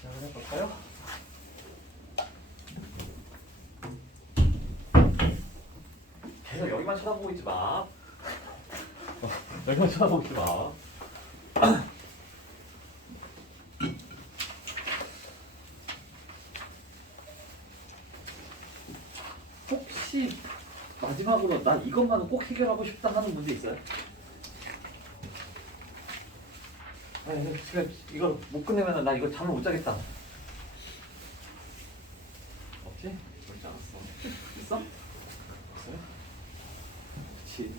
시작을 해볼까요? 계속 여기만 쳐다보고 있지 마. 여기만 쳐다보고 있지 마. 혹시 마지막으로 나 이것만은 꼭 해결하고 싶다 하는 문제 있어요? 아니 지금 이걸 못 끝내면 나 이거 잠을 못 자겠다. 없지? 그렇지 않았어. 있어? 없어요? 그치.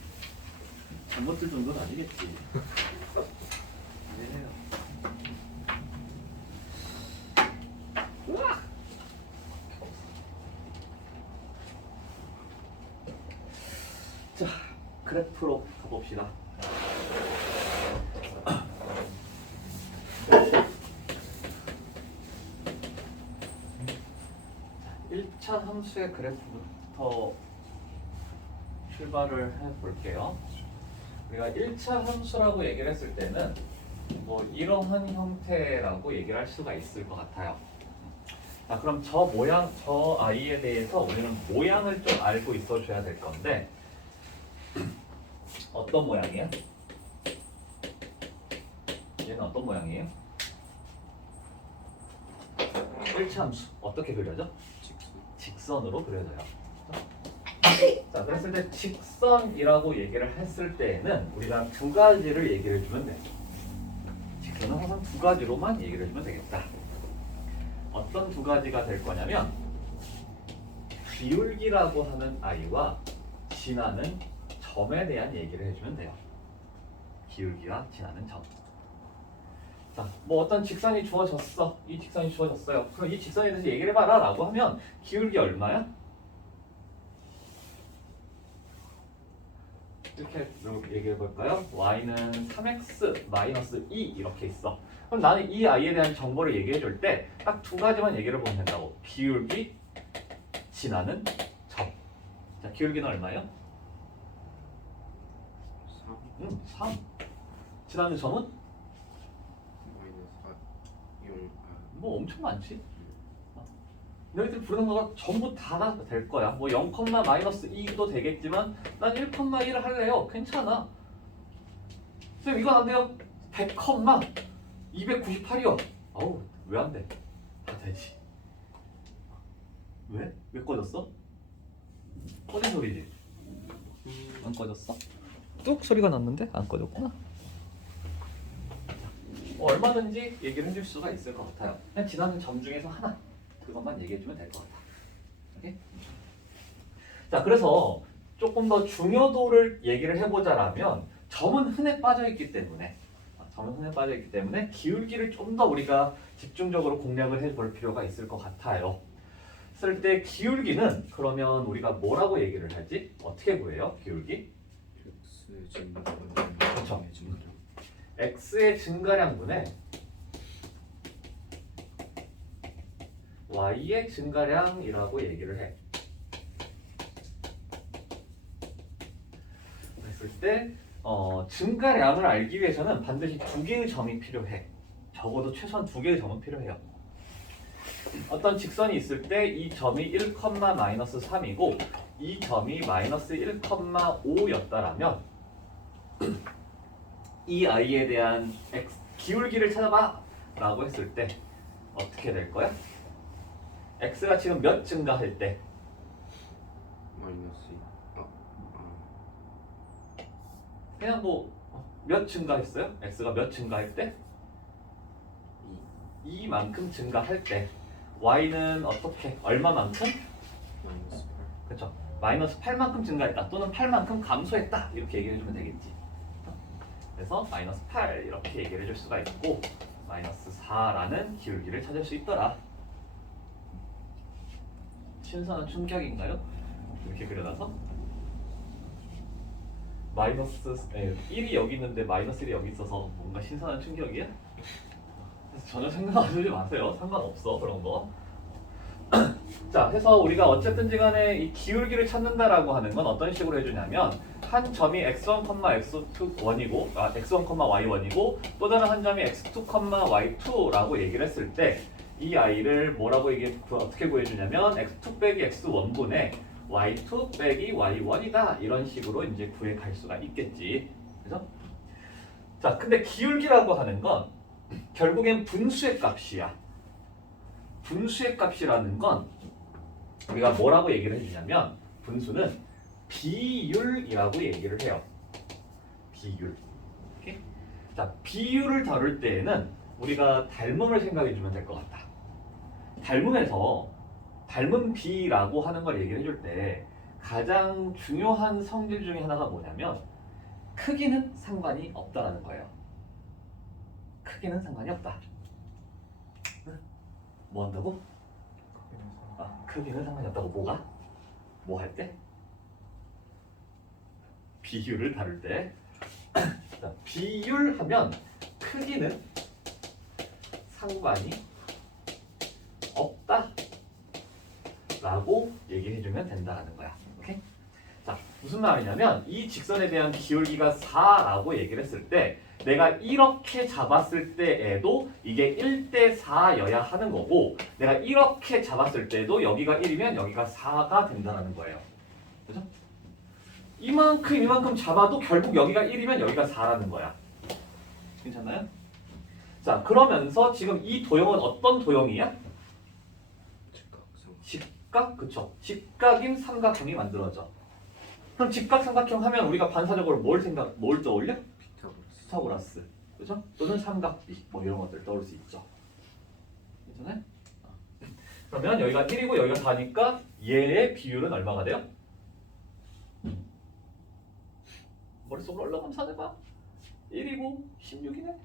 잠못 들 정도는 아니겠지. 네. 우와! 자, 그래프로 가봅시다. 1차 함수의 그래프부터 출발을 해볼게요. 우리가 1차 함수라고 얘기를 했을 때는 뭐 이러한 형태라고 얘기를 할 수가 있을 것 같아요. 자, 그럼 저 모양, 저 아이에 대해서 우리는 모양을 좀 알고 있어줘야 될 건데 어떤 모양이에요? 얘는 어떤 모양이에요? 1차 함수 어떻게 그려져? 직선으로 그려져요. 자, 그랬을 때 직선이라고 얘기를 했을 때에는 우리가 두 가지를 얘기를 해주면 돼. 직선은 항상 두 가지로만 얘기를 해주면 되겠다. 어떤 두 가지가 될 거냐면 기울기라고 하는 아이와 지나는 점에 대한 얘기를 해주면 돼요. 기울기와 지나는 점. 자, 뭐 어떤 직선이 주어졌어. 이 직선이 주어졌어요. 그럼 이 직선에 대해서 얘기를 해봐라 라고 하면 기울기 얼마야? 이렇게 얘기해 볼까요? y는 3x 2 이렇게 있어. 그럼 나는 이 아이에 대한 정보를 얘기해 줄 때 딱 두 가지만 얘기를 보면 된다고. 기울기, 지나는 점. 자, 기울기는 얼마예요? 3. 지나는 점은? 뭐 엄청 많지? 너희들 부르는 거가 전부 다 될 거야. 뭐 0,-2도 되겠지만 난 1,1을 할래요. 괜찮아. 선생님 이건 안 돼요. 100,298이요. 아우 왜 안 돼? 다 되지. 왜? 왜 꺼졌어? 꺼진 소리지? 안 꺼졌어? 뚝 소리가 났는데 안 꺼졌구나. 얼마든지 얘기를 해줄 수가 있을 것 같아요. 그냥 지나는 점 중에서 하나 그것만 얘기해주면 될 것 같아. 오케이? 자, 그래서 조금 더 중요도를 얘기를 해보자라면 점은 흔해 빠져있기 때문에 기울기를 좀 더 우리가 집중적으로 공략을 해볼 필요가 있을 것 같아요. 쓸 때 기울기는 그러면 우리가 뭐라고 얘기를 하지? 어떻게 구해요? 기울기? 그렇죠. x의 증가량분에 y의 증가량이라고 얘기를 해. 그랬을 때 증가량을 알기 위해서는 반드시 두 개의 점이 필요해. 적어도 최소한 두 개의 점은 필요해요. 어떤 직선이 있을 때 이 점이 1,-3이고 이 점이 마이너스 1,5였다라면 이 아이에 대한 기울기를 찾아봐 라고 했을 때 어떻게 될 거야? x가 지금 몇 증가할 때? 마이너스 2. 그냥 뭐 몇 증가했어요? x가 몇 증가할 때? 2만큼 증가할 때 y는 어떻게? 얼마만큼? 마이너스 8. 그렇죠. 마이너스 8만큼 증가했다 또는 8만큼 감소했다 이렇게 얘기해 주면 되겠지. 그래서 마이너스 8 이렇게 얘기를 해줄 수가 있고 마이너스 4라는 기울기를 찾을 수 있더라. 신선한 충격인가요? 이렇게 그려놔서 마이너스 1이 여기 있는데 마이너스 1이 여기 있어서 뭔가 신선한 충격이야? 그래서 전혀 생각하지 마세요. 상관없어 그런 거. 자, 해서 우리가 어쨌든지 간에 이 기울기를 찾는다라고 하는 건 어떤 식으로 해주냐면 한 점이 x1, x2,1이고 x1, y1이고 또 다른 한 점이 x2, y2라고 얘기를 했을 때 이 아이를 뭐라고 어떻게 구해주냐면 x2 빼기 x1분의 y2 빼기 y1이다 이런 식으로 이제 구해갈 수가 있겠지. 그죠? 자, 근데 기울기라고 하는 건 결국엔 분수의 값이야. 분수의 값이라는 건 우리가 뭐라고 얘기를 해주냐면 분수는 비율이라고 얘기를 해요. 비율. 오케이? 자, 비율을 다룰 때에는 우리가 닮음을 생각해 주면 될 것 같다. 닮음에서 닮음 비라고 하는 걸 얘기를 해줄 때 가장 중요한 성질 중에 하나가 뭐냐면 크기는 상관이 없다라는 거예요. 크기는 상관이 없다. 뭐 한다고? 크기는 상관이 없다고. 뭐가? 뭐 할 때? 비율을 다룰 때. 자, 비율하면 크기는 상관이 없다 라고 얘기해주면 된다는 거야. 오케이? 자, 무슨 말이냐면 이 직선에 대한 기울기가 4라고 얘기를 했을 때 내가 이렇게 잡았을 때에도 이게 1대 4여야 하는 거고 내가 이렇게 잡았을 때도 여기가 1이면 여기가 4가 된다는 거예요. 그죠? 이만큼 잡아도 결국 여기가 1이면 여기가 4라는 거야. 괜찮나요? 자, 그러면서 지금 이 도형은 어떤 도형이야? 직각, 그쵸? 직각인 삼각형이 만들어져. 그럼 직각 삼각형 하면 우리가 반사적으로 뭘 떠올려? 피타고라스, 그죠? 또는 삼각비, 뭐 이런 것들 떠올 수 있죠. 괜찮아요? 그러면 여기가 1이고 여기가 4니까 얘의 비율은 얼마가 돼요? 머릿속으로 올라가면서 해봐. 1이고 16이네?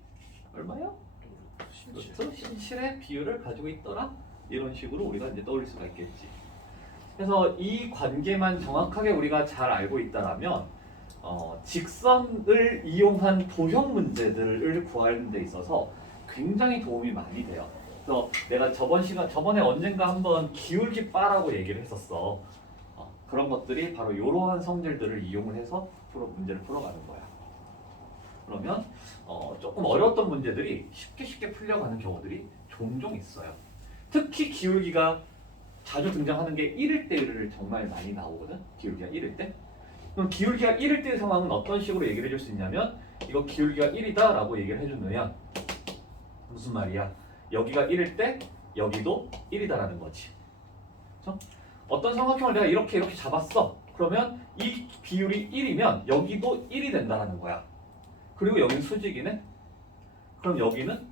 얼마요? 17의 비율을 가지고 있더라? 이런 식으로 우리가 이제 떠올릴 수가 있겠지. 그래서 이 관계만 정확하게 우리가 잘 알고 있다라면 직선을 이용한 도형 문제들을 구하는 데 있어서 굉장히 도움이 많이 돼요. 그래서 내가 저번에 언젠가 한번 기울기 바라고 얘기를 했었어. 그런 것들이 바로 이러한 성질들을 이용을 해서 문제를 풀어가는 거야. 그러면 조금 어려웠던 문제들이 쉽게 풀려가는 경우들이 종종 있어요. 특히 기울기가 자주 등장하는 게 1일 때를 정말 많이 나오거든. 기울기가 1일 때. 그럼 기울기가 1일 때의 상황은 어떤 식으로 얘기를 해줄 수 있냐면 이거 기울기가 1이다 라고 얘기를 해주면 무슨 말이야? 여기가 1일 때 여기도 1이다 라는 거지. 그렇죠? 어떤 삼각형을 내가 이렇게 잡았어. 그러면 이 비율이 1이면 여기도 1이 된다는 거야. 그리고 여기는 수직이네. 그럼 여기는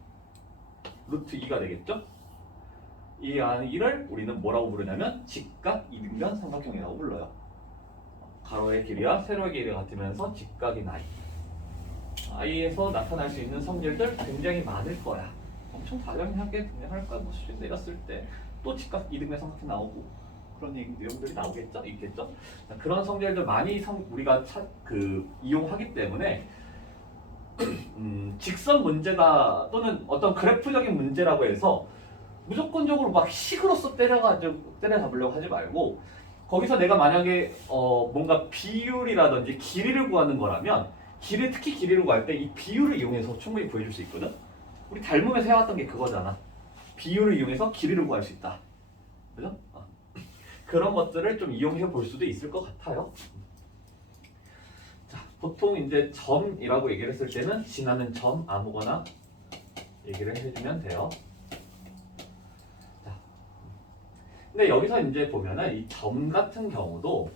루트 2가 되겠죠? 이 안 1을 우리는 뭐라고 부르냐면 직각 이등변 삼각형이라고 불러요. 가로의 길이와 세로의 길이가 같으면서 직각인 아이. 아이에서 나타날 수 있는 성질들 굉장히 많을 거야. 엄청 다양하게 등장할 거야. 뭐 수준 내렸을 때 또 직각 이등변 삼각형 나오고 그런 내용들이 나오겠죠? 있겠죠? 그런 성질들 많이 우리가 이용하기 때문에 직선 문제가 또는 어떤 그래프적인 문제라고 해서 무조건적으로 막 식으로서 때려잡으려고 하지 말고 거기서 내가 만약에 뭔가 비율이라든지 길이를 구하는 거라면 특히 길이를 구할 때 이 비율을 이용해서 충분히 구해줄 수 있거든. 우리 닮음에서 해왔던 게 그거잖아. 비율을 이용해서 길이를 구할 수 있다. 그죠? 그런 것들을 좀 이용해 볼 수도 있을 것 같아요. 자, 보통 이제 점이라고 얘기를 했을 때는 지나는 점 아무거나 얘기를 해주면 돼요. 자, 근데 여기서 이제 보면은 이 점 같은 경우도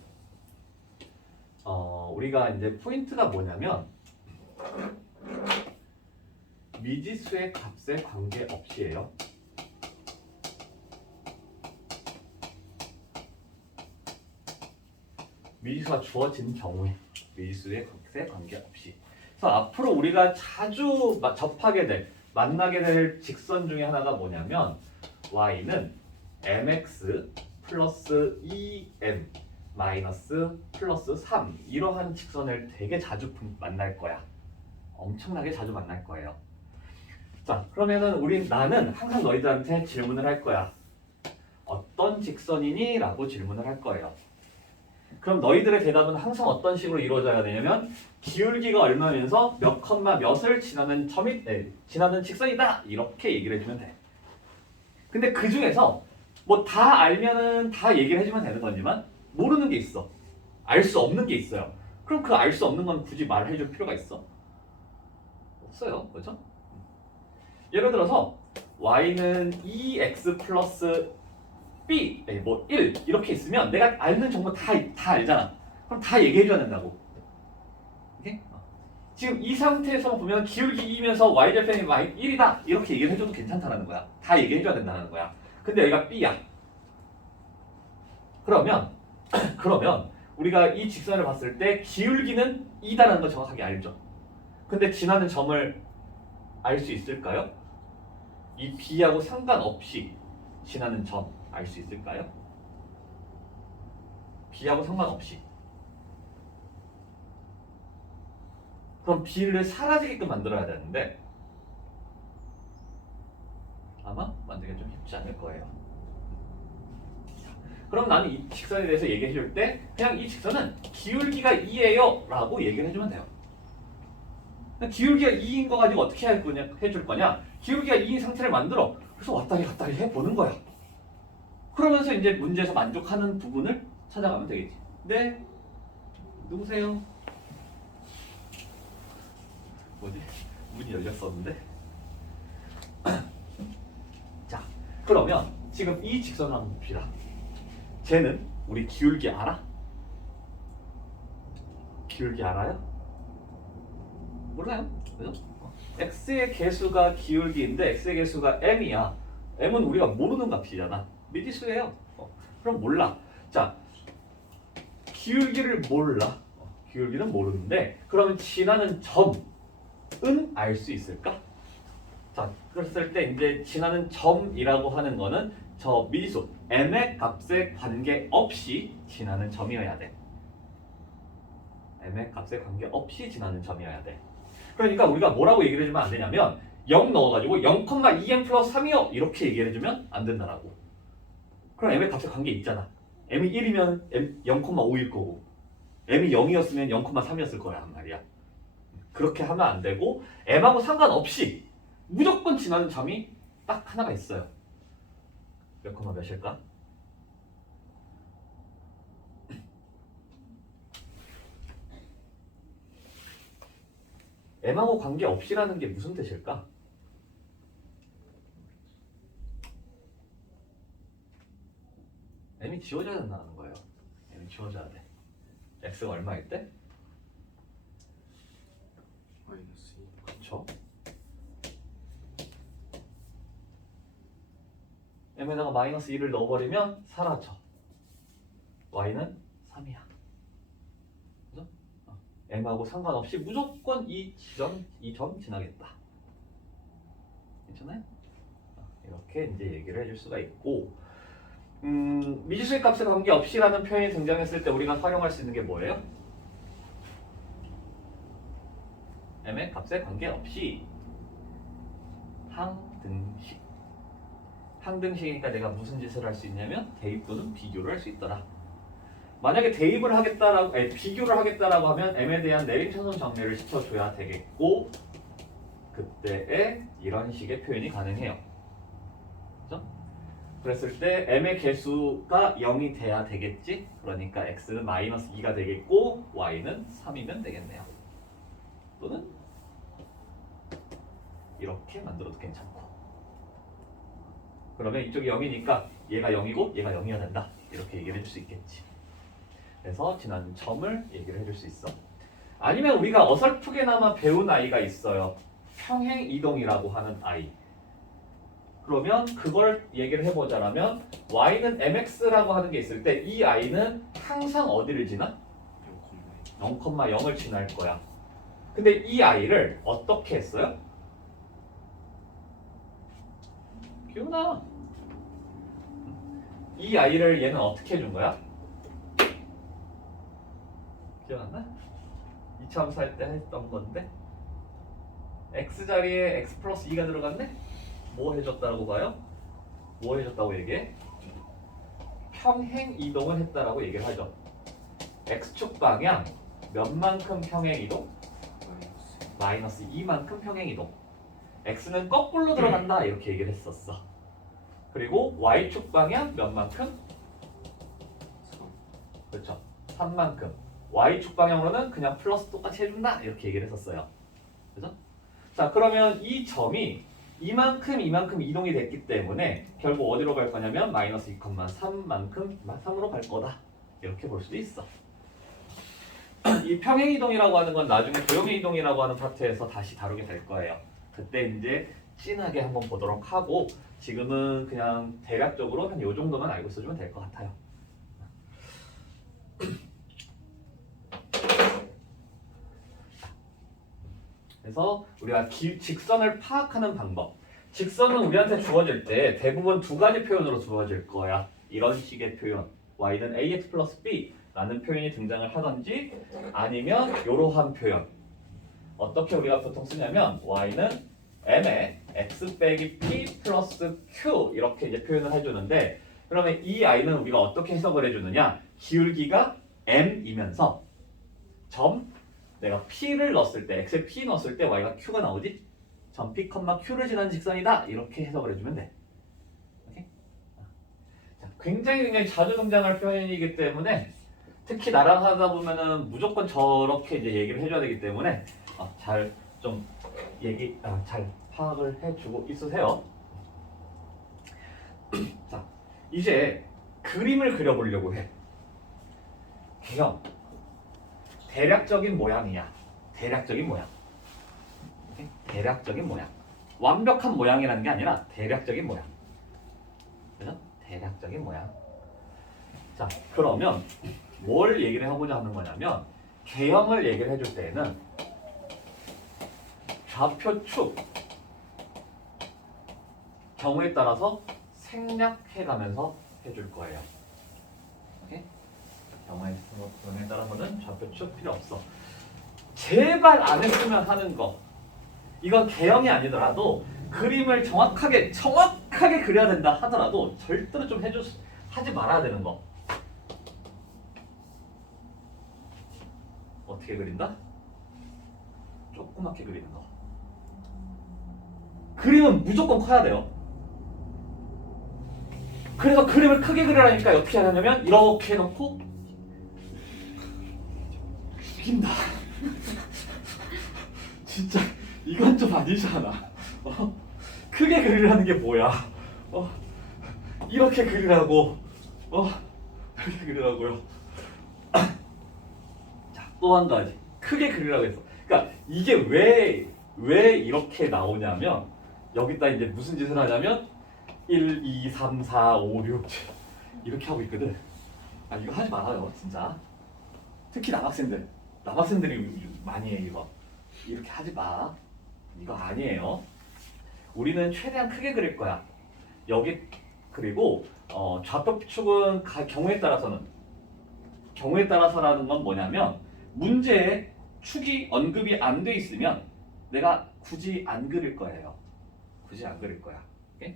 우리가 이제 포인트가 뭐냐면 미지수의 값에 관계없이에요. 미지수가 주어진 경우에 미지수의 값에 관계없이. 그래서 앞으로 우리가 자주 만나게 될 직선 중에 하나가 뭐냐면 y는 mx 플러스 2m 마이너스 플러스 3 이러한 직선을 되게 자주 만날 거야. 엄청나게 자주 만날 거예요. 자, 그러면은 나는 항상 너희들한테 질문을 할 거야. 어떤 직선이니? 라고 질문을 할 거예요. 그럼 너희들의 대답은 항상 어떤 식으로 이루어져야 되냐면 기울기가 얼마면서 몇 컴마 몇을 지나는 직선이다 이렇게 얘기를 해주면 돼. 근데 그 중에서 뭐 다 알면은 다 얘기를 해주면 되는 거지만 모르는 게 있어. 알 수 없는 게 있어요. 그럼 그 알 수 없는 건 굳이 말을 해줄 필요가 있어? 없어요. 그죠? 예를 들어서 y는 2x 플러스 b, 뭐 1 이렇게 있으면 내가 아는 정보 다 알잖아. 그럼 다 얘기해줘야 된다고. 오케이? 지금 이 상태에서 보면 기울기 2면서 y절편이 1이다 이렇게 얘기를 해줘도 괜찮다는 거야. 다 얘기해줘야 된다는 거야. 근데 여기가 b야. 그러면 우리가 이 직선을 봤을 때 기울기는 2다라는 걸 정확하게 알죠. 근데 지나는 점을 알 수 있을까요? 이 b하고 상관없이 지나는 점 알 수 있을까요? b하고 상관없이. 그럼 b를 사라지게끔 만들어야 되는데 아마 만들기가 좀 쉽지 않을 거예요. 그럼 나는 이 직선에 대해서 얘기해 줄 때 그냥 이 직선은 기울기가 2예요 라고 얘기를 해주면 돼요. 기울기가 2인 거 가지고 어떻게 해줄 거냐? 기울기가 2인 상태를 만들어. 그래서 왔다리 갔다리 해보는 거야. 그러면서 이제 문제에서 만족하는 부분을 찾아가면 되겠지. 네? 누구세요? 뭐지? 문이 열렸었는데? 자, 그러면 지금 이 직선을 한번 봅시다. 쟤는 우리 기울기 알아? 기울기 알아요? 몰라요. 그죠? x의 개수가 기울기인데 x의 개수가 m이야. m은 우리가 모르는 값이잖아. 미지수예요. 그럼 몰라. 자, 기울기를 몰라. 기울기는 모르는데 그러면 지나는 점은 알 수 있을까? 자, 그랬을 때 이제 지나는 점이라고 하는 거는 저 미지수 m의 값에 관계없이 지나는 점이어야 돼. m의 값에 관계없이 지나는 점이어야 돼. 그러니까 우리가 뭐라고 얘기를 해주면 안 되냐면 0 넣어가지고 0,2m 플러스 3이요 이렇게 얘기를 해주면 안 된다라고. 그럼 m의 값에 관계 있잖아. m이 1이면 m 0,5일 거고 m이 0이었으면 0,3이었을 거야 한 말이야. 그렇게 하면 안 되고 m하고 상관없이 무조건 지나는 점이 딱 하나가 있어요. 몇 콤마 몇일까? m하고 관계없이라는 게 무슨 뜻일까? m이 지워져야 된다는 거예요. m이 지워져야 돼. x가 얼마일 때? 마이너스 2. 그렇죠. m에다가 마이너스 2를 넣어버리면 사라져. y는 3이야. 그죠? m하고 상관없이 무조건 이 점 지나겠다. 괜찮아요? 이렇게 이제 얘기를 해줄 수가 있고, 미지수의 값에 관계없이라는 표현이 등장했을 때 우리가 활용할 수 있는 게 뭐예요? m의 값에 관계없이 항등식. 항등식이니까 내가 무슨 짓을 할 수 있냐면 대입 또는 비교를 할 수 있더라. 만약에 대입을 하겠다라고, 비교를 하겠다라고 하면 m에 대한 내림차순 정리를 시켜줘야 되겠고, 그때에 이런 식의 표현이 가능해요. 그죠? 그랬을 때 m의 개수가 0이 돼야 되겠지? 그러니까 x는 마이너스 2가 되겠고 y는 3이면 되겠네요. 또는 이렇게 만들어도 괜찮고, 그러면 이쪽이 0이니까 얘가 0이고 얘가 0이어야 된다 이렇게 얘기를 해줄 수 있겠지. 그래서 지나는 점을 얘기를 해줄 수 있어. 아니면 우리가 어설프게나마 배운 아이가 있어요. 평행이동이라고 하는 아이. 그러면 그걸 얘기를 해보자라면 y는 mx라고 하는 게 있을 때 이 아이는 항상 어디를 지나? 0,0을 지날 거야. 근데 이 아이를 어떻게 했어요? 기훈아, 이 아이를 얘는 어떻게 해준 거야? 기억 안 나? 이차함수 할 때 했던 건데 x 자리에 x 플러스 2가 들어갔네? 뭐 해줬다고 봐요? 뭐 해줬다고 얘기해? 평행 이동을 했다라고 얘기를 하죠. x축 방향 몇만큼 평행 이동? 마이너스 2만큼 평행 이동. x는 거꾸로 들어간다 이렇게 얘기를 했었어. 그리고 y축 방향 몇 만큼? 3. 그렇죠. 3만큼. y축 방향으로는 그냥 플러스 똑같이 해준다 이렇게 얘기를 했었어요. 그죠? 자 그러면 이 점이 이만큼 이동이 됐기 때문에 결국 어디로 갈 거냐면 마이너스 2,3만큼 3으로 갈 거다 이렇게 볼 수도 있어. 이 평행이동이라고 하는 건 나중에 도형이동이라고 하는 파트에서 다시 다루게 될 거예요. 그때 이제 진하게 한번 보도록 하고 지금은 그냥 대략적으로 한 요 정도만 알고 있어주면 될 것 같아요. 그래서 우리가 직선을 파악하는 방법. 직선은 우리한테 주어질 때 대부분 두 가지 표현으로 주어질 거야. 이런 식의 표현. y는 ax 플러스 b 라는 표현이 등장을 하던지 아니면 이러한 표현. 어떻게 우리가 보통 쓰냐면 y는 m에 x 빼기 p 플러스 q 이렇게 이제 표현을 해주는데 그러면 이 i는 우리가 어떻게 해석을 해주느냐? 기울기가 m이면서 점 내가 p를 넣었을 때 x에 p 넣었을 때 y가 q가 나오지? 점 p, q를 지나는 직선이다 이렇게 해석을 해주면 돼. 오케이? 자, 굉장히 자주 등장할 표현이기 때문에 특히 나랑 하다 보면은 무조건 저렇게 이제 얘기를 해줘야 되기 때문에 잘 좀 잘 파악을 해주고 있으세요. 자, 이제 그림을 그려보려고 해. 개형. 대략적인 모양이야. 대략적인 모양. 오케이? 대략적인 모양. 완벽한 모양이라는 게 아니라 대략적인 모양. 그죠? 대략적인 모양. 자, 그러면 뭘 얘기를 해보자 하는 거냐면 개형을 얘기를 해줄 때에는 좌표축 경우에 따라서 생략해가면서 해줄 거예요. 오케이? 경우에 따라서는 좌표축 필요 없어. 제발 안 했으면 하는 거. 이건 개형이 아니더라도 그림을 정확하게 그려야 된다 하더라도 절대로 좀 하지 말아야 되는 거. 어떻게 그린다? 조그맣게 그리는 거. 그림은 무조건 커야 돼요. 그래서 그림을 크게 그리라니까 어떻게 하냐면 이렇게 해놓고 죽인다. 진짜 이건 좀 아니잖아. 크게 그리라는 게 뭐야? 이렇게 그리라고. 이렇게 그리라고요. 자, 또 한 가지. 크게 그리라고 했어. 그러니까 이게 왜 이렇게 나오냐면 여기다 이제 무슨 짓을 하냐면 1, 2, 3, 4, 5, 6 이렇게 하고 있거든. 이거 하지 말아요, 진짜. 특히 남학생들이 많이 해 이거. 이렇게 하지 마. 이거 아니에요. 우리는 최대한 크게 그릴 거야. 여기 그리고 좌표축은 경우에 따라서라는 건 뭐냐면 문제에 축이 언급이 안 돼 있으면 내가 굳이 안 그릴 거예요. 굳이 안 그릴 거야. 오케이?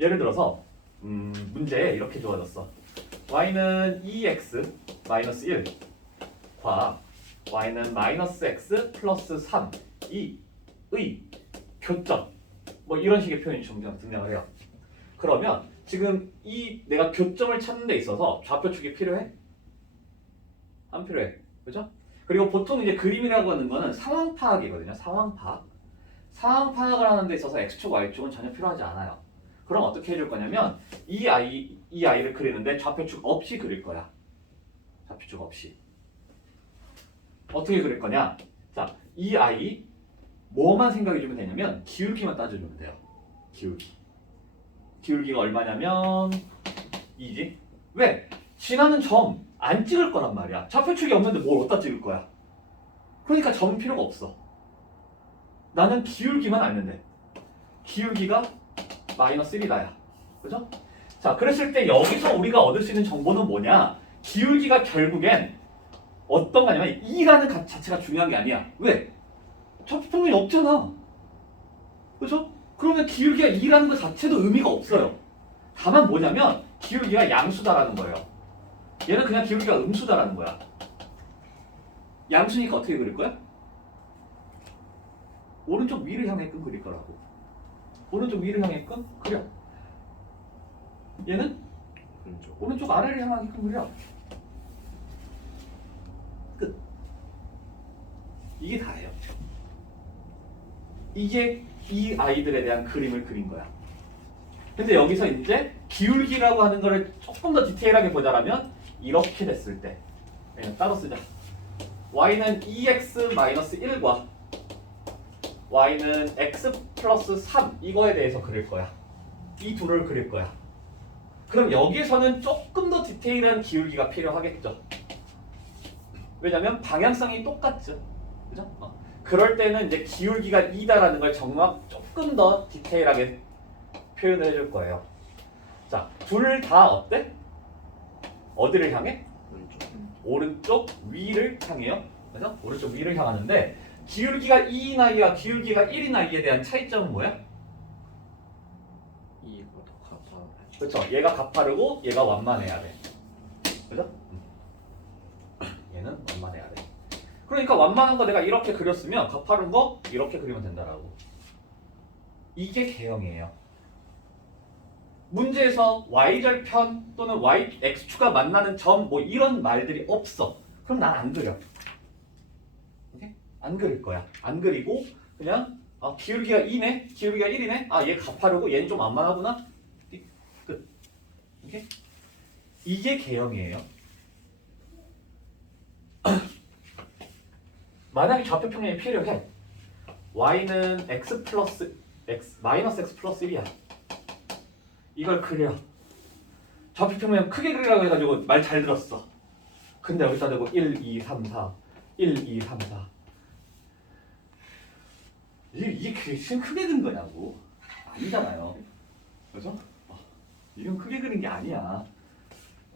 예를 들어서 문제에 이렇게 주어졌어. y는 2x 마이너스 1과 y는 마이너스 x 플러스 3이 교점 뭐 이런 식의 표현이 등장을 해요. 그러면 지금 내가 교점을 찾는 데 있어서 좌표축이 필요해? 안 필요해. 그죠? 그리고 보통 이제 그림이라고 하는 거는 상황 파악이거든요. 상황 파악을 하는 데 있어서 x축, y축은 전혀 필요하지 않아요. 그럼 어떻게 해줄 거냐면 이 아이를 그리는데 좌표축 없이 그릴 거야. 좌표축 없이. 어떻게 그릴 거냐? 자, 이 아이 뭐만 생각해 주면 되냐면 기울기만 따져주면 돼요. 기울기가 얼마냐면 2지? 왜? 지나는 점 안 찍을 거란 말이야. 좌표축이 없는데 뭘 어디다 찍을 거야? 그러니까 점 필요가 없어. 나는 기울기만 알면 돼. 기울기가 마이너스 1이다야. 그죠? 자, 그랬을 때 여기서 우리가 얻을 수 있는 정보는 뭐냐? 기울기가 결국엔 어떤 거냐면 2라는 자체가 중요한 게 아니야. 왜? 좌표평면이 없잖아. 그죠? 그러면 기울기가 2라는 것 자체도 의미가 없어요. 다만 뭐냐면 기울기가 양수다라는 거예요. 얘는 그냥 기울기가 음수다라는 거야. 양수니까 어떻게 그릴 거야? 오른쪽 위를 향해 끈 그릴 거라고. 오른쪽 위를 향해 끈 그려. 얘는 왼쪽. 오른쪽 아래를 향하게끔 그려. 끝. 이게 다예요. 이게 이 아이들에 대한 그림을 그린 거야. 근데 여기서 이제 기울기라고 하는 거를 조금 더 디테일하게 보자라면 이렇게 됐을 때 그냥 따로 쓰자. y는 2x-1과 y는 x 플러스 3 이거에 대해서 그릴 거야. 이 둘을 그릴 거야. 그럼 여기서는 조금 더 디테일한 기울기가 필요하겠죠. 왜냐면 방향성이 똑같죠. 그죠? 그럴 때는 이제 기울기가 2다라는 걸 조금 더 디테일하게 표현을 해줄 거예요. 자, 둘 다 어때? 어디를 향해? 왼쪽. 오른쪽 위를 향해요. 그래서 오른쪽 위를 향하는데 기울기가 2인 아이와 기울기가 1인 아이에 대한 차이점은 뭐야? 이가 더 가파. 그렇죠. 얘가 가파르고 얘가 완만해야 돼. 그죠? 얘는 완만해야 돼. 그러니까 완만한 거 내가 이렇게 그렸으면 가파른 거 이렇게 그리면 된다라고. 이게 개형이에요. 문제에서 y절편 또는 x축가 만나는 점 뭐 이런 말들이 없어. 그럼 난 안 그려. 오케이? 안 그릴 거야. 안 그리고 그냥 기울기가 2네, 기울기가 1이네. 얘 가파르고 얘는 좀 완만하구나. 끝. 오케이? 이게 개형이에요. 만약에 좌표 평면이 필요해. y는 x 플러스 x 마이너스 x 플러스 1이야. 이걸 그려. 좌표 평면 크게 그리라고 해가지고 말 잘 들었어. 근데 여기다 대고 1, 2, 3, 4 1, 2, 3, 4 이게 지금 크게 그린 거냐고. 아니잖아요. 그죠? 이건 크게 그린 게 아니야.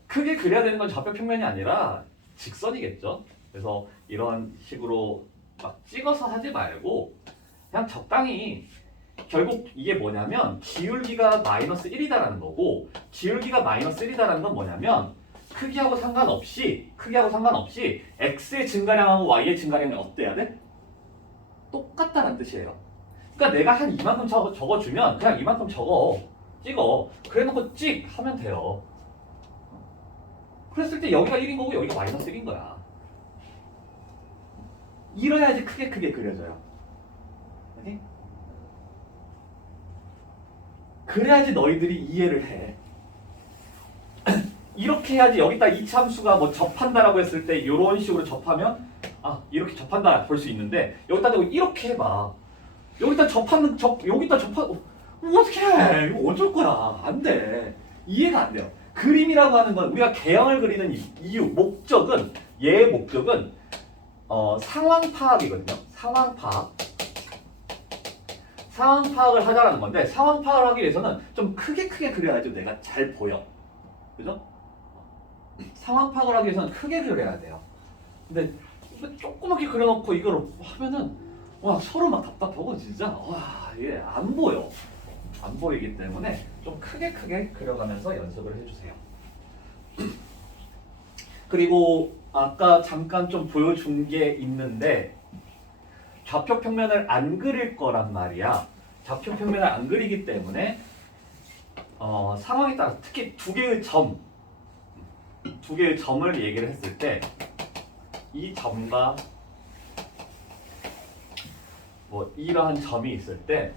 크게 그려야 되는 건 좌표 평면이 아니라 직선이겠죠. 그래서 이런 식으로 막 찍어서 하지 말고 그냥 적당히. 결국 이게 뭐냐면 기울기가 마이너스 1이다라는 거고 기울기가 마이너스 1이다라는 건 뭐냐면 크기하고 상관없이 x의 증가량하고 y의 증가량이 어때야 돼? 똑같다는 뜻이에요. 그러니까 내가 한 이만큼 적어주면 그냥 이만큼 찍어. 그래놓고 찍 하면 돼요. 그랬을 때 여기가 1인 거고 여기가 마이너스 1인 거야. 이래야지 크게 그려져요. 오케이? 그래야지 너희들이 이해를 해. 이렇게 해야지 여기다 이참수가 뭐 접한다라고 했을 때 이런 식으로 접하면 이렇게 접한다 볼 수 있는데 여기다 대고 이렇게 해봐. 여기다 여기다 접하고 어떻게 해? 이거 어쩔 거야? 안 돼. 이해가 안 돼요. 그림이라고 하는 건 우리가 개형을 그리는 이유, 목적은 얘의 목적은 상황 파악이거든요. 상황 파악을 하자라는 건데 상황 파악을 하기 위해서는 좀 크게 그려야지 내가 잘 보여. 그죠? 상황 파악을 하기 위해서는 크게 그려야 돼요. 근데 조그맣게 그려놓고 이걸 하면은 서로 막 답답하고 진짜 이게 안 보여. 안 보이기 때문에 좀 크게 그려가면서 연습을 해주세요. 그리고 아까 잠깐 좀 보여준 게 있는데 좌표 평면을 안 그릴 거란 말이야. 좌표 평면을 안 그리기 때문에 상황에 따라 특히 두 개의 점을 얘기를 했을 때 이 점과 뭐 이러한 점이 있을 때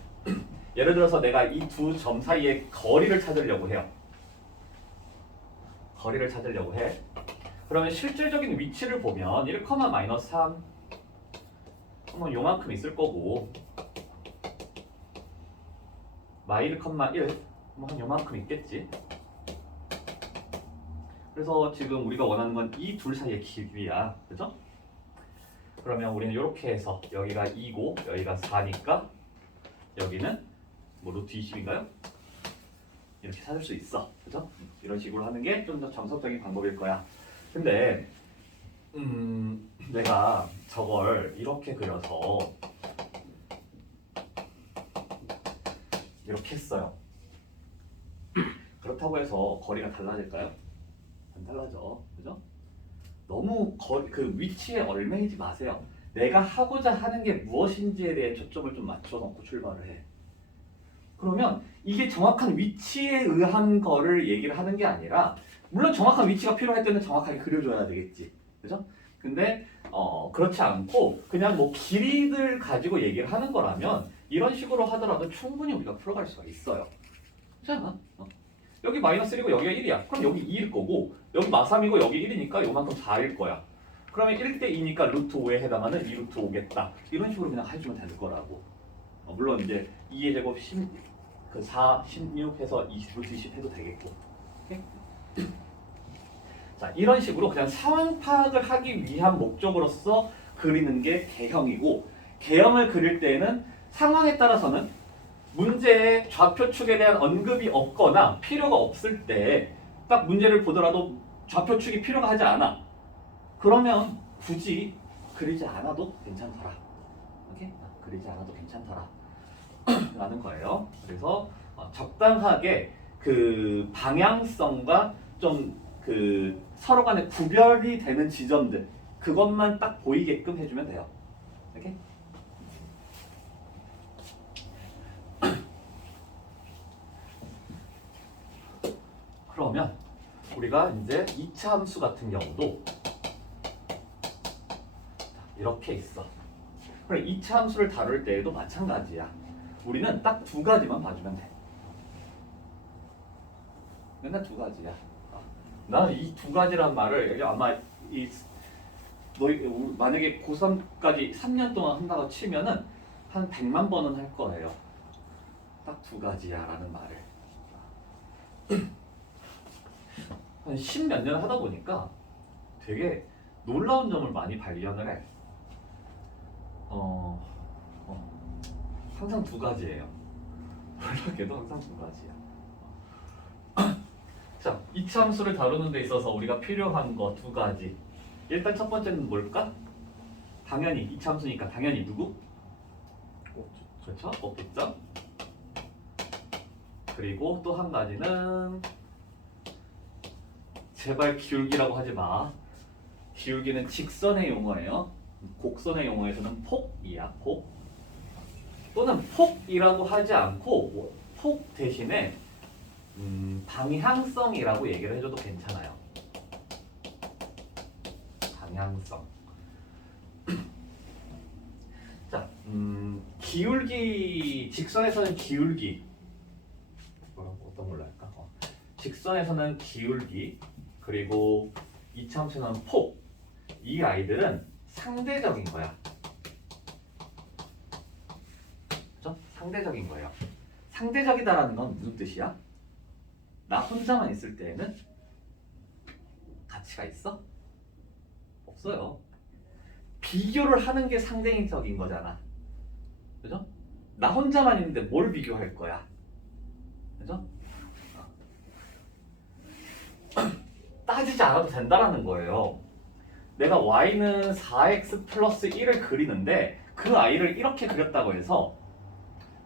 예를 들어서 내가 이 두 점 사이의 거리를 찾으려고 해요. 그러면 실질적인 위치를 보면 1, 마이너스 3 뭐 요만큼 있을 거고 마일, 1 뭐 한 요만큼 있겠지. 그래서 지금 우리가 원하는 건 이 둘 사이의 길이야. 그죠? 그러면 우리는 이렇게 해서 여기가 2고 여기가 4니까 여기는 뭐 루트 20인가요? 이렇게 찾을 수 있어. 그죠? 이런 식으로 하는 게 좀 더 정석적인 방법일 거야. 근데 내가 저걸 이렇게 그려서 이렇게 했어요. 그렇다고 해서 거리가 달라질까요? 안 달라져. 그죠? 너무 그 위치에 얽매이지 마세요. 내가 하고자 하는 게 무엇인지에 대해 초점을 좀 맞춰놓고 출발을 해. 그러면 이게 정확한 위치에 의한 거를 얘기를 하는 게 아니라 물론 정확한 위치가 필요할 때는 정확하게 그려줘야 되겠지. 그죠? 근데 그렇지 않고 그냥 뭐 길이들 가지고 얘기를 하는 거라면 이런 식으로 하더라도 충분히 우리가 풀어갈 수가 있어요. 그렇잖아. 여기 마이너스 1이고 여기가 1이야. 그럼 여기 2일 거고 여기 마3이고 여기 1이니까 요만큼 4일 거야. 그러면 1대 2니까 루트 5에 해당하는 2 루트 5겠다. 이런 식으로 그냥 해주면 될 거라고. 물론 이제 2의 제곱 4, 16 해서 20 루트 20 해도 되겠고. 오케이? 자, 이런 식으로 그냥 상황 파악을 하기 위한 목적으로서 그리는 게 개형이고, 개형을 그릴 때에는 상황에 따라서는 문제의 좌표축에 대한 언급이 없거나 필요가 없을 때 딱 문제를 보더라도 좌표축이 필요가 하지 않아. 그러면 굳이 그리지 않아도 괜찮더라. 오케이? 그리지 않아도 괜찮더라. 라는 거예요. 그래서 적당하게 그 방향성과 좀 그 서로 간에 구별이 되는 지점들 그것만 딱 보이게끔 해주면 돼요. 오케이? 그러면 우리가 이제 2차 함수 같은 경우도 이렇게 있어. 그럼 2차 함수를 다룰 때에도 마찬가지야. 우리는 딱 두 가지만 봐주면 돼. 맨날 두 가지야. 나는 이 두 가지란 말을 아마 너희 만약에 고3까지 3년 동안 한다고 치면은 한 100만 번은 할 거예요. 딱 두 가지야라는 말을. 한 10몇 년 하다 보니까 되게 놀라운 점을 많이 발견을 해. 항상 두 가지예요. 놀랍게도 항상 두 가지야. 자, 2차 함수를 다루는 데 있어서 우리가 필요한 거 두 가지. 일단 첫 번째는 뭘까? 당연히 2차 함수니까 당연히 누구? 그렇죠? obj점. 그리고 또 한 가지는 제발 기울기라고 하지 마. 기울기는 직선의 용어예요. 곡선의 용어에서는 폭이야, 폭. 또는 폭이라고 하지 않고 폭 대신에 방향성이라고 얘기를 해줘도 괜찮아요. 방향성. 자, 기울기, 직선에서는 기울기. 어떤 걸로 할까? 직선에서는 기울기, 그리고 2차 함수는 폭. 이 아이들은 상대적인 거야. 그렇죠? 상대적인 거예요. 상대적이다라는 건 무슨 뜻이야? 나 혼자만 있을 때에는 가치가 있어? 없어요. 비교를 하는 게 상대적인 거잖아. 그죠? 나 혼자만 있는데 뭘 비교할 거야? 그죠? 따지지 않아도 된다라는 거예요. 내가 y는 4x 플러스 1을 그리는데 그 아이를 이렇게 그렸다고 해서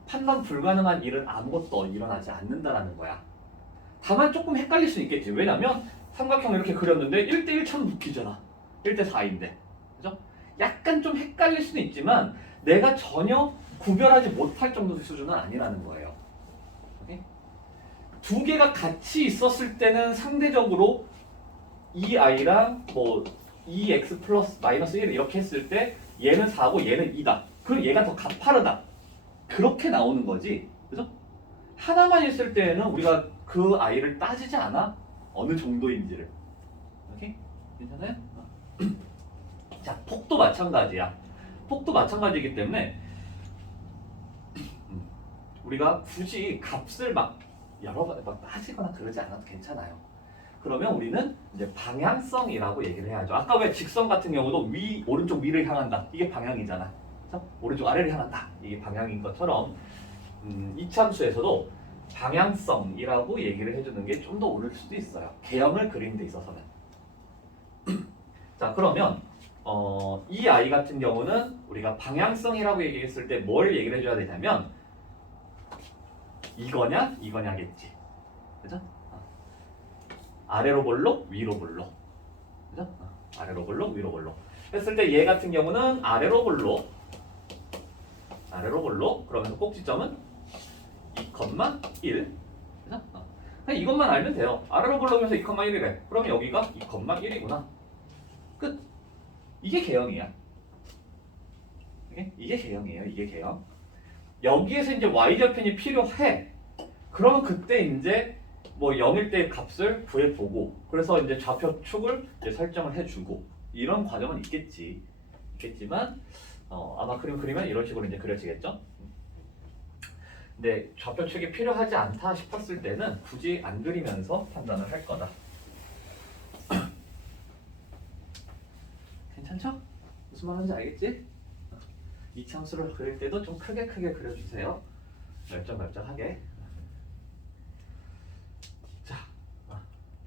판단 불가능한 일은 아무것도 일어나지 않는다라는 거야. 다만 조금 헷갈릴 수 있겠지. 왜냐면 삼각형을 이렇게 그렸는데 1대1처럼 묶이잖아. 1대4인데. 그죠? 약간 좀 헷갈릴 수는 있지만 내가 전혀 구별하지 못할 정도의 수준은 아니라는 거예요. 오케이? 두 개가 같이 있었을 때는 상대적으로 이 아이랑 뭐 2x 플러스 마이너스 1 이렇게 했을 때 얘는 4고 얘는 2다. 그럼 얘가 더 가파르다. 그렇게 나오는 거지. 그죠? 하나만 있을 때는 우리가 그 아이를 따지지 않아. 어느 정도인지를. 오케이? 괜찮아요? 자, 폭도 마찬가지야. 폭도 마찬가지이기 때문에 우리가 굳이 값을 막 여러 번 막 따지거나 그러지 않아도 괜찮아요. 그러면 우리는 이제 방향성이라고 얘기를 해야죠. 아까 왜 직선 같은 경우도 오른쪽 위를 향한다. 이게 방향이잖아. 그렇죠? 오른쪽 아래를 향한다. 이게 방향인 것처럼 이참수에서도 방향성이라고 얘기를 해주는 게 좀 더 옳을 수도 있어요. 개형을 그리는 데 있어서는. 자, 그러면 이 아이 같은 경우는 우리가 방향성이라고 얘기했을 때 뭘 얘기를 해줘야 되냐면 이거냐 이거냐겠지. 그죠? 아래로 볼록 위로 볼록. 그죠? 아래로 볼록 위로 볼록 했을 때 얘 같은 경우는 아래로 볼록 그러면서 꼭지점은 2,1. 그죠? 그냥 이것만 알면 돼요. 아래로 굴러오면서 2,1이래. 그럼 여기가 2,1이구나. 끝. 이게 개형이야. 이게 개형이에요. 이게 개형. 여기에서 이제 y절편이 필요해. 그러면 그때 이제 뭐 0일 때 값을 구해보고 그래서 이제 좌표축을 이제 설정을 해주고 이런 과정은 있겠지만 아마 그리면 이런 식으로 이제 그려지겠죠. 근데 좌표축이 필요하지 않다 싶었을 때는 굳이 안 그리면서 판단을 할 거다. 괜찮죠? 무슨 말인지 알겠지? 이차함수를 그릴 때도 좀 크게 그려주세요. 멀쩡하게. 자,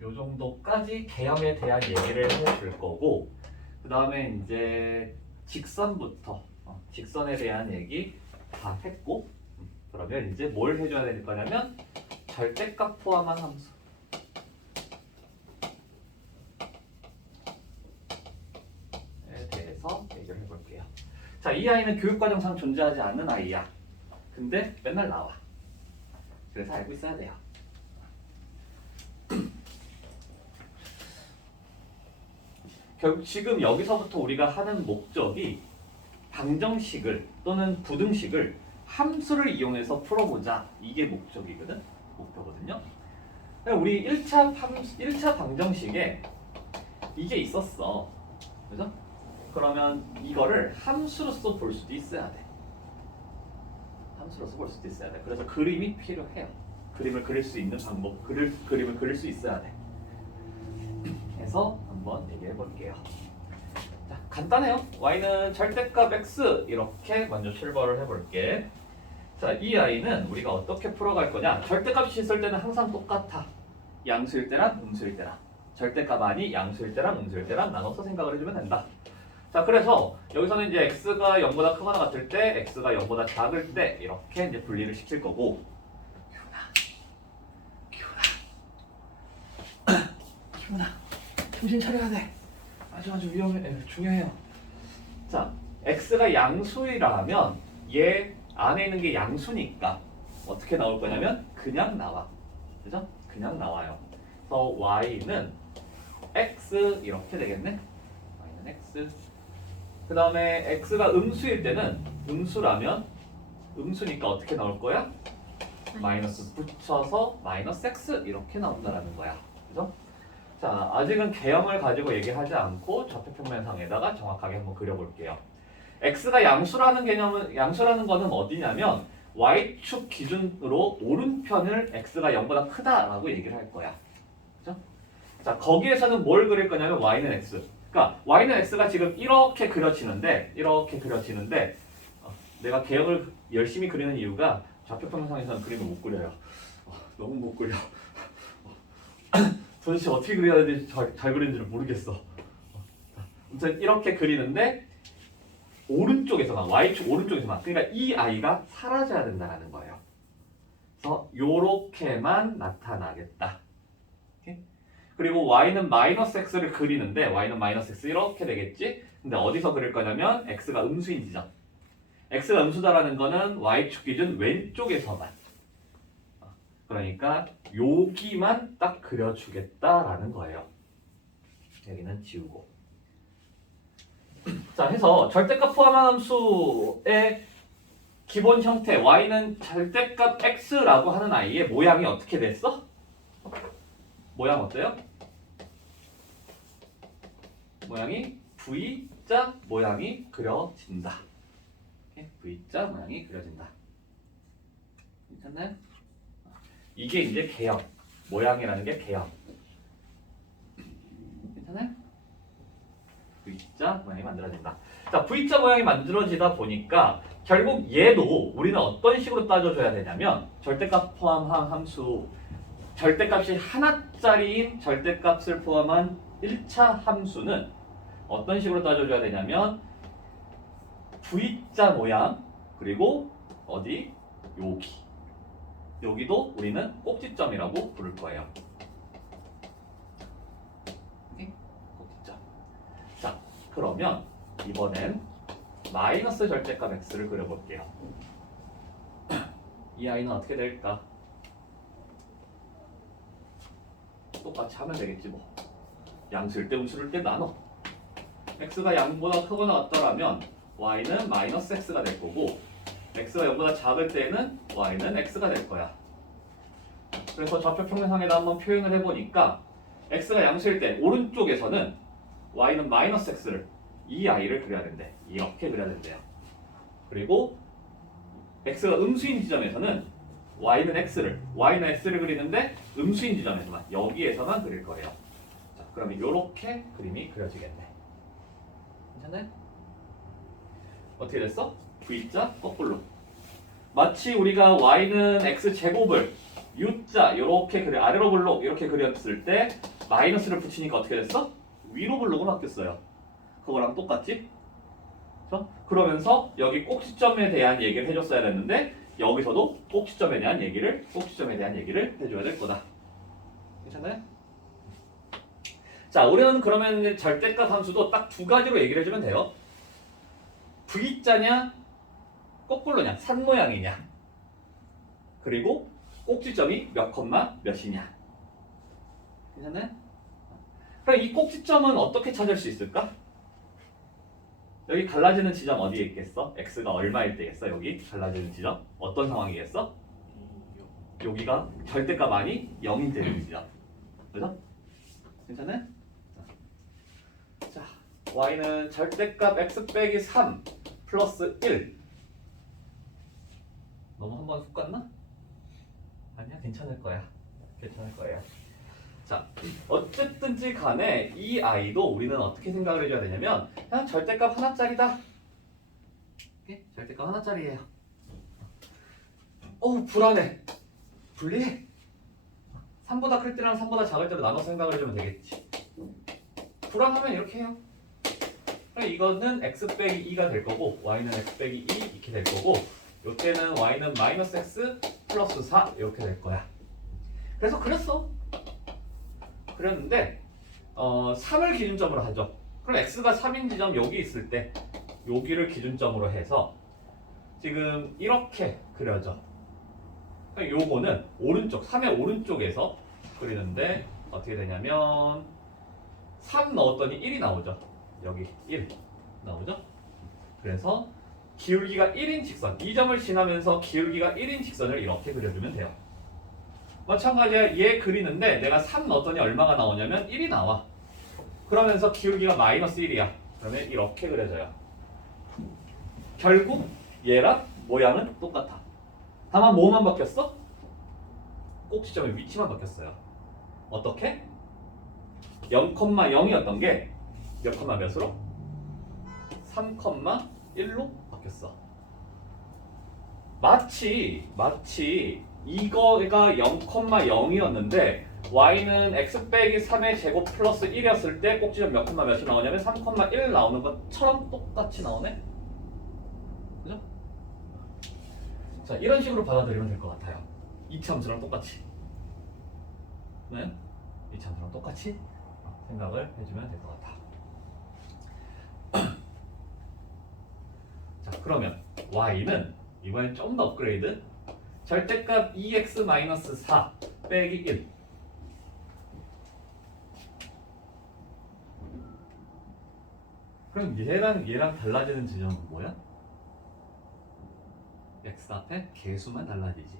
요 정도까지 개형에 대한 얘기를 해줄 거고 그 다음에 이제 직선부터 직선에 대한 얘기 다 했고 그러면 이제 뭘 해줘야 될 거냐면 절대값 포함한 함수에 대해서 얘기를 해볼게요. 자, 이 아이는 교육과정상 존재하지 않는 아이야. 근데 맨날 나와. 그래서 알고 있어야 돼요. 결국 지금 여기서부터 우리가 하는 목적이 방정식을 또는 부등식을 함수를 이용해서 풀어보자. 이게 목표거든요. 우리 1차 방정식에 이게 있었어. 그죠? 그러면 이거를 함수로서 볼 수도 있어야 돼. 그래서 그림이 필요해요. 그림을 그릴 수 있는 방법, 그림을 그릴 수 있어야 돼. 해서 한번 얘기해 볼게요. 자, 간단해요. y는 절대값 x 이렇게 먼저 출발을 해볼게. 자, 이 아이는 우리가 어떻게 풀어갈 거냐? 절대값이 있을 때는 항상 똑같아. 양수일 때랑 음수일 때랑. 절대값 아니 양수일 때랑 음수일 때랑 나눠서 생각을 해주면 된다. 자, 그래서 여기서는 이제 x가 0보다 크거나 같을 때, x가 0보다 작을 때 이렇게 이제 분리를 시킬 거고. 기훈아, 정신 차려야 돼. 아주 중요해요. 자, x가 양수이라면 얘 안에 있는 게 양수니까 어떻게 나올 거냐면 그냥 나와. 그죠? 그냥 나와요. 그래서 y는 x 이렇게 되겠네. y는 x. 그 다음에 x가 음수일 때는 음수라면 음수니까 어떻게 나올 거야? 마이너스 붙여서 마이너스 x 이렇게 나온다라는 거야. 그죠? 자, 아직은 개형을 가지고 얘기하지 않고 좌표평면상에다가 정확하게 한번 그려볼게요. x가 양수라는 거는 어디냐면 y축 기준으로 오른편을 x가 0보다 크다라고 얘기를 할 거야. 그죠? 자, 거기에서는 뭘 그릴 거냐면 y는 x. 그러니까 y는 x가 지금 이렇게 그려지는데 내가 개형을 열심히 그리는 이유가 좌표평면상에서는 그림을 못 그려요. 너무 못 그려. 도대체 어떻게 그려야 되는지 잘 그리는지를 모르겠어. 아무튼 이렇게 그리는데 오른쪽에서만 y축 오른쪽에서만 그러니까 이 아이가 사라져야 된다는 거예요. 그래서 요렇게만 나타나겠다. 오케이? 그리고 y는 마이너스 x를 그리는데 y는 마이너스 x 이렇게 되겠지? 근데 어디서 그릴 거냐면 x가 음수인 지점. x가 음수다라는 거는 y축 기준 왼쪽에서만. 그러니까 여기만 딱 그려주겠다라는 거예요. 여기는 지우고. 자, 해서 절대값 포함한 함수의 기본 형태 y는 절대값 x라고 하는 아이의 모양이 어떻게 됐어? 모양 어때요? 모양이 V자 모양이 그려진다. V자 모양이 그려진다. 괜찮나요? 이게 이제 개형. 모양이라는 게 개형. 괜찮아요? V자 모양이 만들어진다. 자, V자 모양이 만들어지다 보니까 결국 얘도 우리는 어떤 식으로 따져줘야 되냐면 절대값 포함한 함수 절대값이 하나짜리인 절대값을 포함한 1차 함수는 어떤 식으로 따져줘야 되냐면 V자 모양 그리고 어디? 여기도 우리는 꼭지점이라고 부를 거예요. 꼭지점. 자, 그러면 이번엔 마이너스 절대값 x를 그려볼게요. 이 아이는 어떻게 될까? 똑같이 하면 되겠지 뭐. 양 쓸 때 음수를 때 나눠. x가 양보다 크거나 같더라면 y는 마이너스 x가 될 거고 x가 0보다 작을 때는 y는 x가 될 거야. 그래서 좌표 평면상에다 한번 표현을 해보니까 x가 양수일 때 오른쪽에서는 y는 마이너스 x를 이 아이를 그려야 된대. 이렇게 그려야 된대요. 그리고 x가 음수인 지점에서는 y는 x를 그리는데 음수인 지점에서만 여기에서만 그릴 거예요. 자, 그러면 이렇게 그림이 그려지겠네. 괜찮나요? 어떻게 됐어? V자 거꾸로. 마치 우리가 y는 x제곱을 u자 이렇게 그려 아래로 볼록 이렇게 그렸을 때 마이너스를 붙이니까 어떻게 됐어? 위로 볼록으로 바뀌었어요. 그거랑 똑같지? 그렇죠? 그러면서 여기 꼭지점에 대한 얘기를 해줬어야 됐는데 여기서도 꼭지점에 대한 얘기를 해줘야 될 거다. 괜찮나요? 자, 우리는 그러면 절대값 함수도 딱 두 가지로 얘기를 해주면 돼요. V자냐 거꾸로냐 산 모양이냐 그리고 꼭지점이 몇 컴마 몇이냐. 괜찮나요? 그럼 이 꼭지점은 어떻게 찾을 수 있을까? 여기 갈라지는 지점 어디에 있겠어? x가 얼마일 때겠어? 여기 갈라지는 지점 어떤 상황이겠어? 여기가 절대값 아니 0이 되는 지점. 그죠? 괜찮아요? 자, y는 절대값 x 빼기 3 플러스 1. 너무 한 번 훅 갔나? 아니야, 괜찮을 거야. 괜찮을 거예요. 자, 어쨌든지 간에 이 아이도 우리는 어떻게 생각을 해줘야 되냐면 그냥 절대값 하나짜리다. 오케이? 절대값 하나짜리예요. 불안해. 분리해. 3보다 클 때랑 3보다 작을 때로 나눠서 생각을 해주면 되겠지. 불안하면 이렇게 해요. 그럼 이거는 x 빼기 2가 될 거고 y는 x 빼기 2 이렇게 될 거고 이때는 y는 마이너스 x 플러스 4 이렇게 될 거야. 그래서 그렸는데 3을 기준점으로 하죠. 그럼 x가 3인 지점 여기 있을 때 여기를 기준점으로 해서 지금 이렇게 그려져. 요거는 오른쪽 3의 오른쪽에서 그리는데 어떻게 되냐면 3 넣었더니 1이 나오죠. 여기 1 나오죠. 그래서 기울기가 1인 직선 이 점을 지나면서 기울기가 1인 직선을 이렇게 그려주면 돼요. 마찬가지야. 얘 그리는데 내가 3 넣었더니 얼마가 나오냐면 1이 나와. 그러면서 기울기가 마이너스 1이야. 그러면 이렇게 그려져요. 결국 얘랑 모양은 똑같아. 다만 뭐만 바뀌었어? 꼭지점의 위치만 바뀌었어요. 어떻게? 0,0이었던 게 몇 컴마 몇으로? 3,1로 바뀌었어. 마치 이거가 0,0이었는데 y는 x 빼기 3의 제곱 플러스 1이었을 때 꼭지점 몇 컴마 몇이 나오냐면 3,1 나오는 것처럼 똑같이 나오네. 그죠? 자, 이런 식으로 받아들이면 될 것 같아요. 이치 함수랑 똑같이. 네? 이치 함수랑 똑같이 생각을 해주면 될 것 같아. 자, 그러면 y는 이번엔 좀 더 업그레이드. 절대값 2x-4 빼기 1. 그럼 얘랑 달라지는 지점은 뭐야? x 앞에 개수만 달라지지.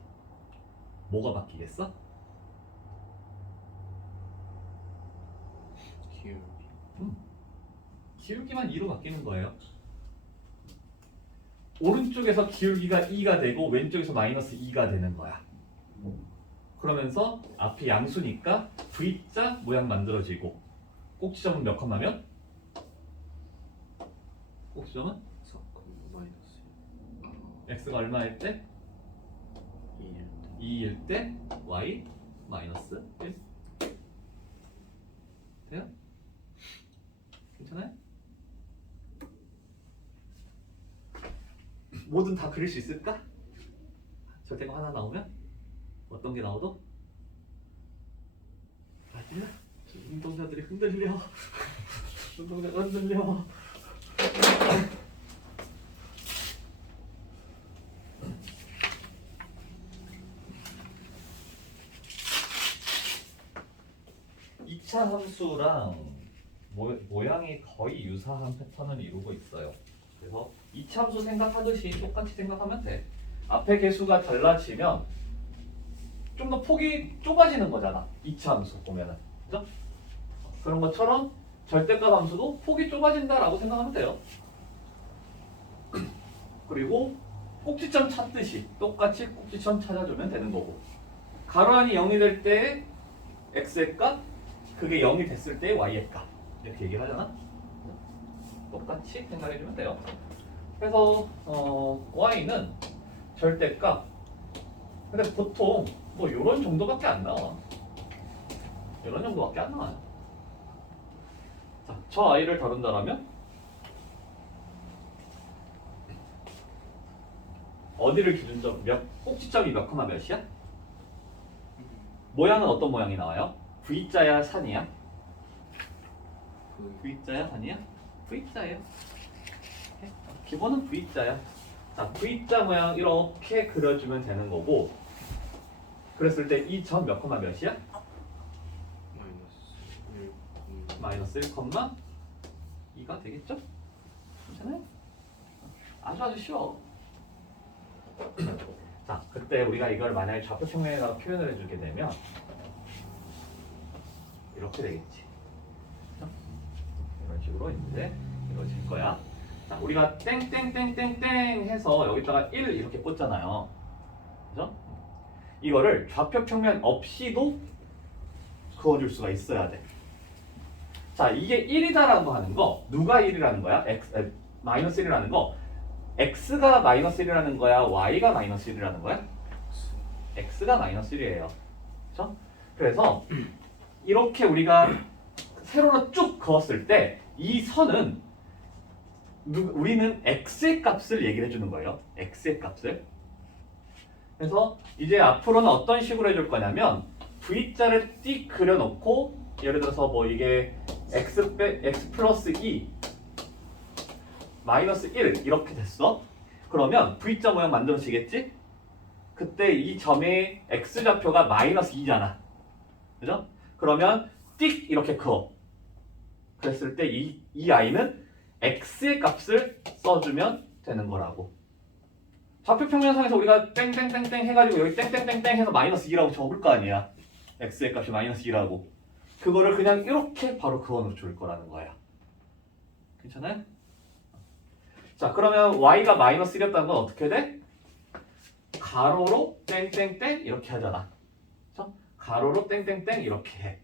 뭐가 바뀌겠어? 기울기만 2로 바뀌는 거예요. 오른쪽에서 기울기가 2가 되고 왼쪽에서 마이너스 2가 되는 거야. 그러면서 앞이 양수니까 V자 모양 만들어지고 꼭지점은 몇 컴마면? 꼭지점은? 4, 마이너스 x가 얼마일 때? 2일 때 y 마이너스 1 돼요? 괜찮아요? 뭐든 다 그릴 수 있을까? 절대값 하나 나오면? 어떤 게 나오도? 아니야? 운동자들이 흔들려. 운동자가 흔들려. 2차 함수랑 모양이 거의 유사한 패턴을 이루고 있어요. 그래서 2차 함수 생각하듯이 똑같이 생각하면 돼. 앞에 개수가 달라지면 좀 더 폭이 좁아지는 거잖아. 2차 함수 보면은. 그죠? 그런 것처럼 절대값 함수도 폭이 좁아진다라고 생각하면 돼요. 그리고 꼭지점 찾듯이 똑같이 꼭지점 찾아주면 되는 거고, 가로 안이 0이 될 때 x의 값, 그게 0이 됐을 때 y의 값, 이렇게 얘기를 하잖아. 똑같이 생각해주면 돼요. 그래서 y는 절대값, 근데 보통 뭐 요런 정도밖에 안 나와. 이런 정도밖에 안 나와요. 자, 저 a를 다룬다라면 어디를 기준점, 꼭지점이 몇 컴마 몇이야? 모양은 어떤 모양이 나와요? V자야 산이야? V자야 산이야? V자예요. 기본은 V자야. 자, V자 모양 이렇게 그려주면 되는 거고, 그랬을 때 이 점 몇 컴마 몇이야? 마이너스 1, 컴마 2가 되겠죠? 괜찮아요? 아주 쉬워. 자, 그때 우리가 이걸 만약에 좌표평면에다가 표현을 해주게 되면 이렇게 되겠지. 그렇죠? 이런 식으로 이제 이루어질 거야. 자, 우리가 땡땡땡땡땡 해서 여기다가 1 이렇게 꽂잖아요. 그죠? 이거를 좌표평면 없이도 그어줄 수가 있어야 돼. 자, 이게 1이다라고 하는 거, 누가 1이라는 거야? 마이너스 1이라는 거, x가 마이너스 1이라는 거야? y가 마이너스 1이라는 거야? x가 마이너스 1이에요. 그렇죠? 그래서 이렇게 우리가 세로로 쭉 그었을 때 이 선은 우리는 x의 값을 얘기를 해주는 거예요. x의 값을. 그래서 이제 앞으로는 어떤 식으로 해줄 거냐면 V자를 띡 그려놓고, 예를 들어서 뭐 이게 x 플러스 2 마이너스 1 이렇게 됐어. 그러면 V자 모양 만들어지겠지? 그때 이 점의 x좌표가 마이너스 2잖아. 그죠? 그러면 띡 이렇게 그어. 그랬을 때 이 i는 x의 값을 써주면 되는 거라고. 좌표평면상에서 우리가 땡땡땡땡 해가지고 여기 땡땡땡땡 해서 마이너스 2라고 적을 거 아니야. x의 값이 마이너스 2라고. 그거를 그냥 이렇게 바로 그어놓을 줄 거라는 거야. 괜찮아요? 자, 그러면 y가 마이너스 1이었다는 건 어떻게 돼? 가로로 땡땡땡 이렇게 하잖아. 그렇죠? 가로로 땡땡땡 이렇게 해.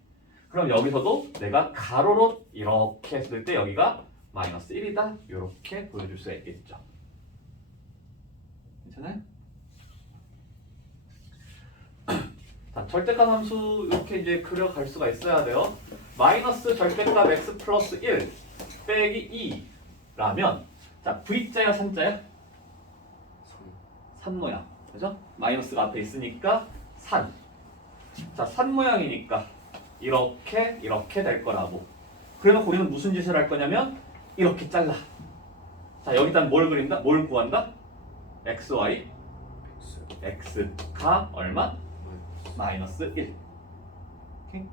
그럼 여기서도 내가 가로로 이렇게 했을 때 여기가 마이너스 1이다 이렇게 보여줄 수 있겠죠. 괜찮아요? 자, 절대값 함수 이렇게 이제 그려갈 수가 있어야 돼요. 마이너스 절대값 x 플러스 1 빼기 2라면, 자, V자야 산자야? 산 모양. 그죠? 마이너스가 앞에 있으니까 산. 자, 산 모양이니까 이렇게 될 거라고. 그래놓고 우리는 무슨 짓을 할 거냐면 이렇게 잘라. 자, 여기다 뭘 그린다? 뭘 구한다? x, y. x가 얼마? 마이너스 1. 오케이?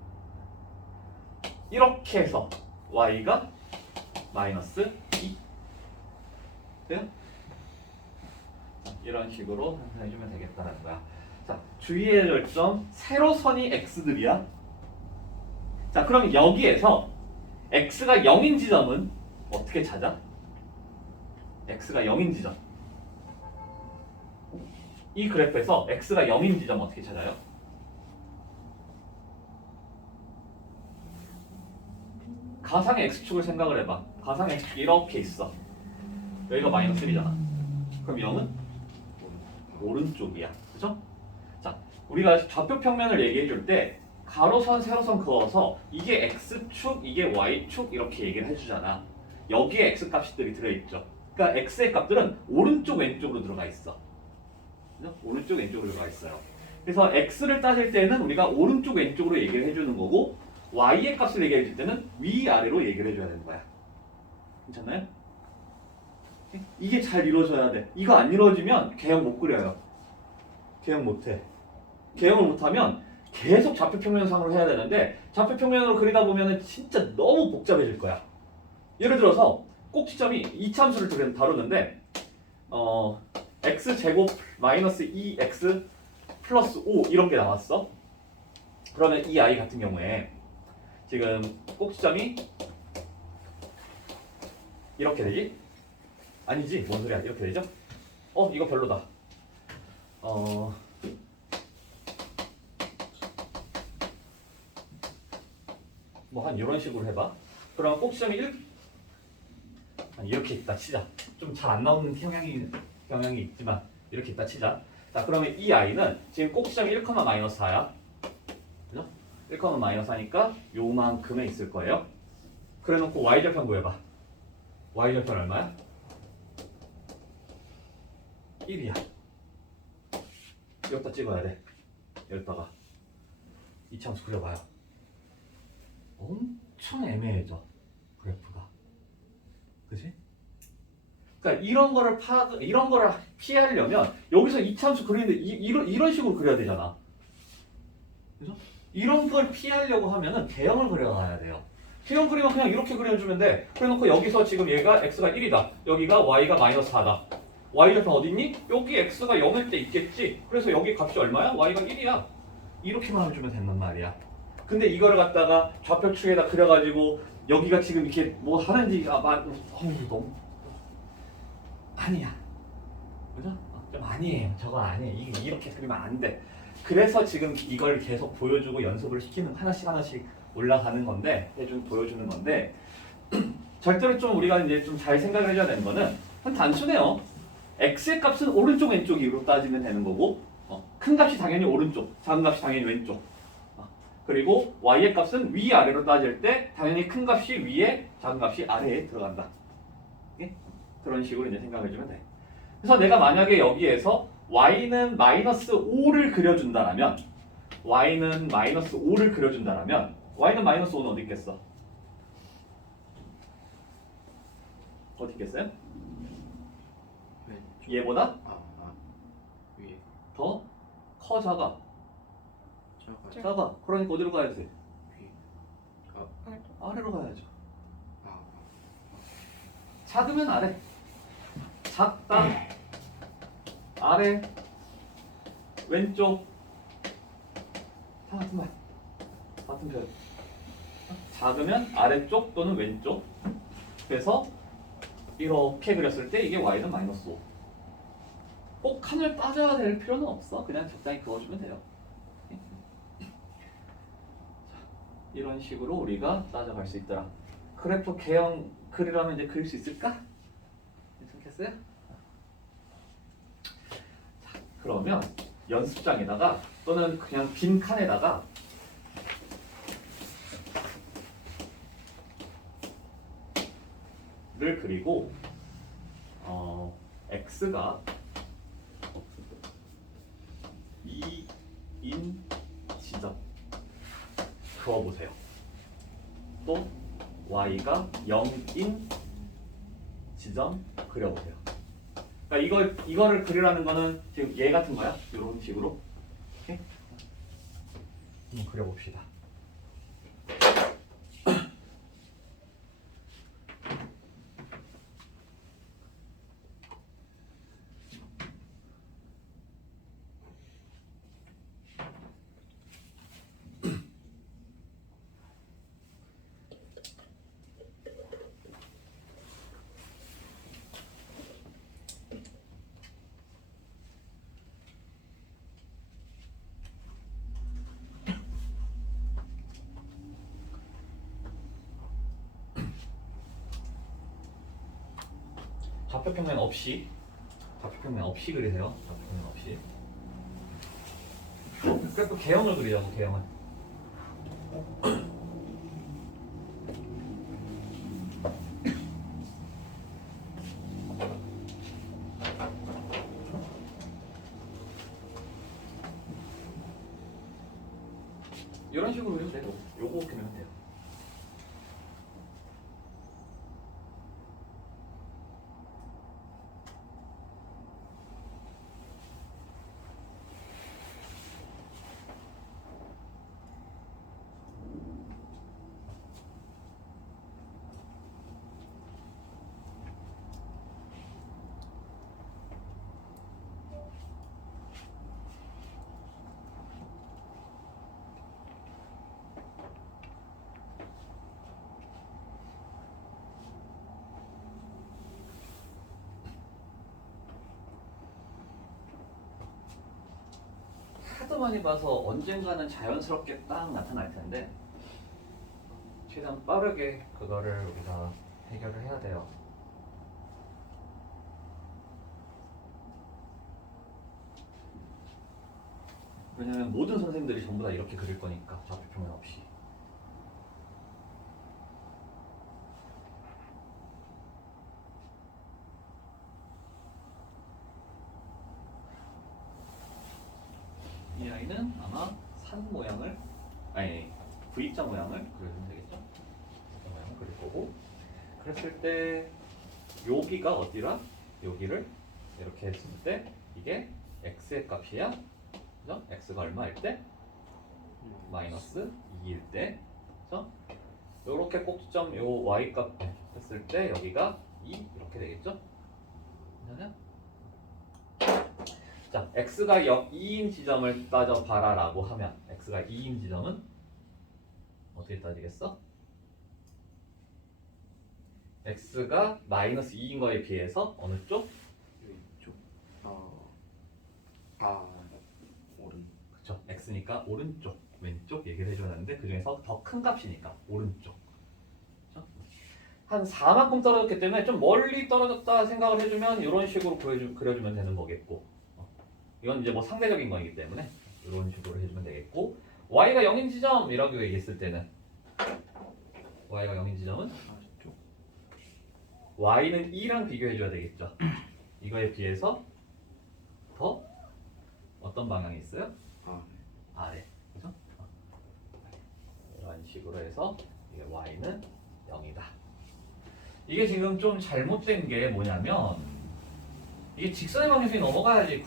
이렇게 해서 y가 마이너스 2. 돼요? 이런 식으로 해주면 되겠다는 거야. 자, 주의해야 될 점, 세로선이 x들이야. 자, 그럼 여기에서 x가 0인 지점은 어떻게 찾아? x가 0인 지점. 이 그래프에서 x가 0인 지점 어떻게 찾아요? 가상의 x축을 생각을 해봐. 가상의 x축이 이렇게 있어. 여기가 마이너스 1이잖아. 그럼 0은 오른쪽이야. 그죠? 자, 우리가 좌표 평면을 얘기해 줄 때 가로선, 세로선 그어서 이게 x축, 이게 y축 이렇게 얘기를 해주잖아. 여기에 x값들이 들어있죠. 그러니까 x의 값들은 오른쪽, 왼쪽으로 들어가 있어. 그죠? 오른쪽, 왼쪽으로 들어가 있어요. 그래서 x를 따질 때는 우리가 오른쪽, 왼쪽으로 얘기를 해주는 거고, y의 값을 얘기해 줄 때는 위아래로 얘기를 해줘야 되는 거야. 괜찮나요? 이게 잘 이루어져야 돼. 이거 안 이루어지면 개형 못 그려요. 개형 못해. 개형을 못하면 계속 좌표평면상으로 해야 되는데 좌표평면으로 그리다 보면은 진짜 너무 복잡해질 거야. 예를 들어서 꼭지점이 이차함수를 다루는데 x제곱 마이너스 2x 플러스 5 이런 게 나왔어. 그러면 이 아이 같은 경우에 지금 꼭지점이 이렇게 되지? 아니지, 뭔 소리야? 이렇게 되죠? 이거 별로다. 뭐 한 이런 식으로 해봐. 그럼 꼭지점이 이렇게 있다 치자. 좀 잘 안 나오는 경향이 있지만 이렇게 있다 치자. 자, 그러면 이 아이는 지금 꼭지점이 1, 마이너스 4야. 그죠? 1, 마이너스 4니까 요만큼에 있을 거예요. 그래 놓고 y절편 구해봐. y절편 얼마야? 1이야. 여기다 찍어야 돼. 여기다가 이차함수 그려봐요. 엄청 애매해져 그래프가. 그지? 그러니까 이런 거를 피하려면 여기서 이차함수 그리는데 이런 식으로 그려야 되잖아. 그죠? 이런 걸 피하려고 하면은 대형을 그려가야 돼요. 대형 그리면 그냥 이렇게 그려주면 돼. 그래놓고 여기서 지금 얘가 x가 1이다. 여기가 y가 마이너스 4다. y절편 어딨니? 여기 x가 0일 때 있겠지. 그래서 여기 값이 얼마야? y가 1이야. 이렇게만 해주면 된단 말이야. 근데 이거를 갖다가 좌표축에다 그려가지고 여기가 지금 이렇게 뭐 하는지가 너무 아니야. 그죠? 좀 아니에요. 저거 아니에요. 이렇게 그리면 안 돼. 그래서 지금 이걸 계속 보여주고 연습을 시키는 하나씩 올라가는 건데, 보여주는 건데, 절대로 좀 우리가 이제 좀 잘 생각을 해줘야 되는 거는 단순해요. x의 값은 오른쪽 왼쪽으로 따지면 되는 거고, 큰 값이 당연히 오른쪽, 작은 값이 당연히 왼쪽. 그리고 y의 값은 위아래로 따질 때 당연히 큰 값이 위에, 작은 값이 아래에 들어간다. 예? 그런 식으로 이제 생각해주면 돼. 그래서 내가 만약에 여기에서 y는 마이너스 5를 그려준다라면 y는 마이너스 5를 그려준다라면 y는 마이너스 5는 어디 있겠어? 어디 있겠어요? 왼쪽. 얘보다 위에. 더 커, 작아? 작아요. 작아. 그러니까 어디로 가야지? 위. 아래로 가야죠. 아. 작으면 아래. 작다. 아래. 왼쪽. 다 같은 말. 같은 표. 작으면 아래쪽 또는 왼쪽. 그래서 이렇게 그렸을 때 이게 y는 마이너스 5. 꼭 칸을 따져야 될 필요는 없어. 그냥 적당히 그어주면 돼요. 이런 식으로 우리가 따져갈 수 있더라. 그래프 개형 그리라면 이제 그릴 수 있을까? 괜찮겠어요? 자, 그러면 연습장에다가 또는 그냥 빈 칸에다가 를 그리고 x가 2인 지점 그어보세요. 또 y가 0인 지점 그려보세요. 그러니까 이거를 그리라는 거는 지금 얘 같은 거야. 이런 식으로. 오케이? 한번 그려봅시다. 좌표평면 없이 그리세요. 좌표평면 없이. 그래서 개형을 그리자고. 개형을. 이런 식으로 그려도 돼요. 요거 그리면 돼요. 하도 많이 봐서 언젠가는 자연스럽게 딱 나타날 텐데 최대한 빠르게 그거를 우리가 해결을 해야 돼요. 왜냐면 모든 선생님들이 전부 다 이렇게 그릴 거니까 좌표평면 없이. 이 아이는 아마 산 모양을 아니 V자 모양을 그려주면 되겠죠? V자 모양을 그릴 거고 그랬을 때 여기가 어디라? 여기를 이렇게 했을 때 이게 x의 값이야. 그죠? x가 얼마일 때? 마이너스 2일 때. 그죠? 요렇게 꼭지점 요 y 값 했을 때 여기가 2 이렇게 되겠죠? 그러면 자, x가 2인 지점을 따져봐라 라고 하면 x가 2인 지점은 어떻게 따지겠어? x가 마이너스 2인 거에 비해서 어느 쪽? 왼쪽. 오른. 그쵸, x니까 오른쪽, 왼쪽 얘기를 해줘야 하는데 그 중에서 더 큰 값이니까 오른쪽. 그쵸? 한 4만큼 떨어졌기 때문에 좀 멀리 떨어졌다 생각을 해주면 이런 식으로 그려주면 되는 거겠고 이건 이제 뭐 상대적인 거이기 때문에 이런 식으로 해주면 되겠고 y가 0인 지점이라고 얘기했을 때는 y가 0인 지점은 쪽. y는 2랑 비교해줘야 되겠죠. 이거에 비해서 더 어떤 방향이 있어요? 네. 아래. 그죠? 이런 식으로 해서 이게 y는 0이다. 이게 지금 좀 잘못된 게 뭐냐면 이게 직선의 방정식이 넘어가야지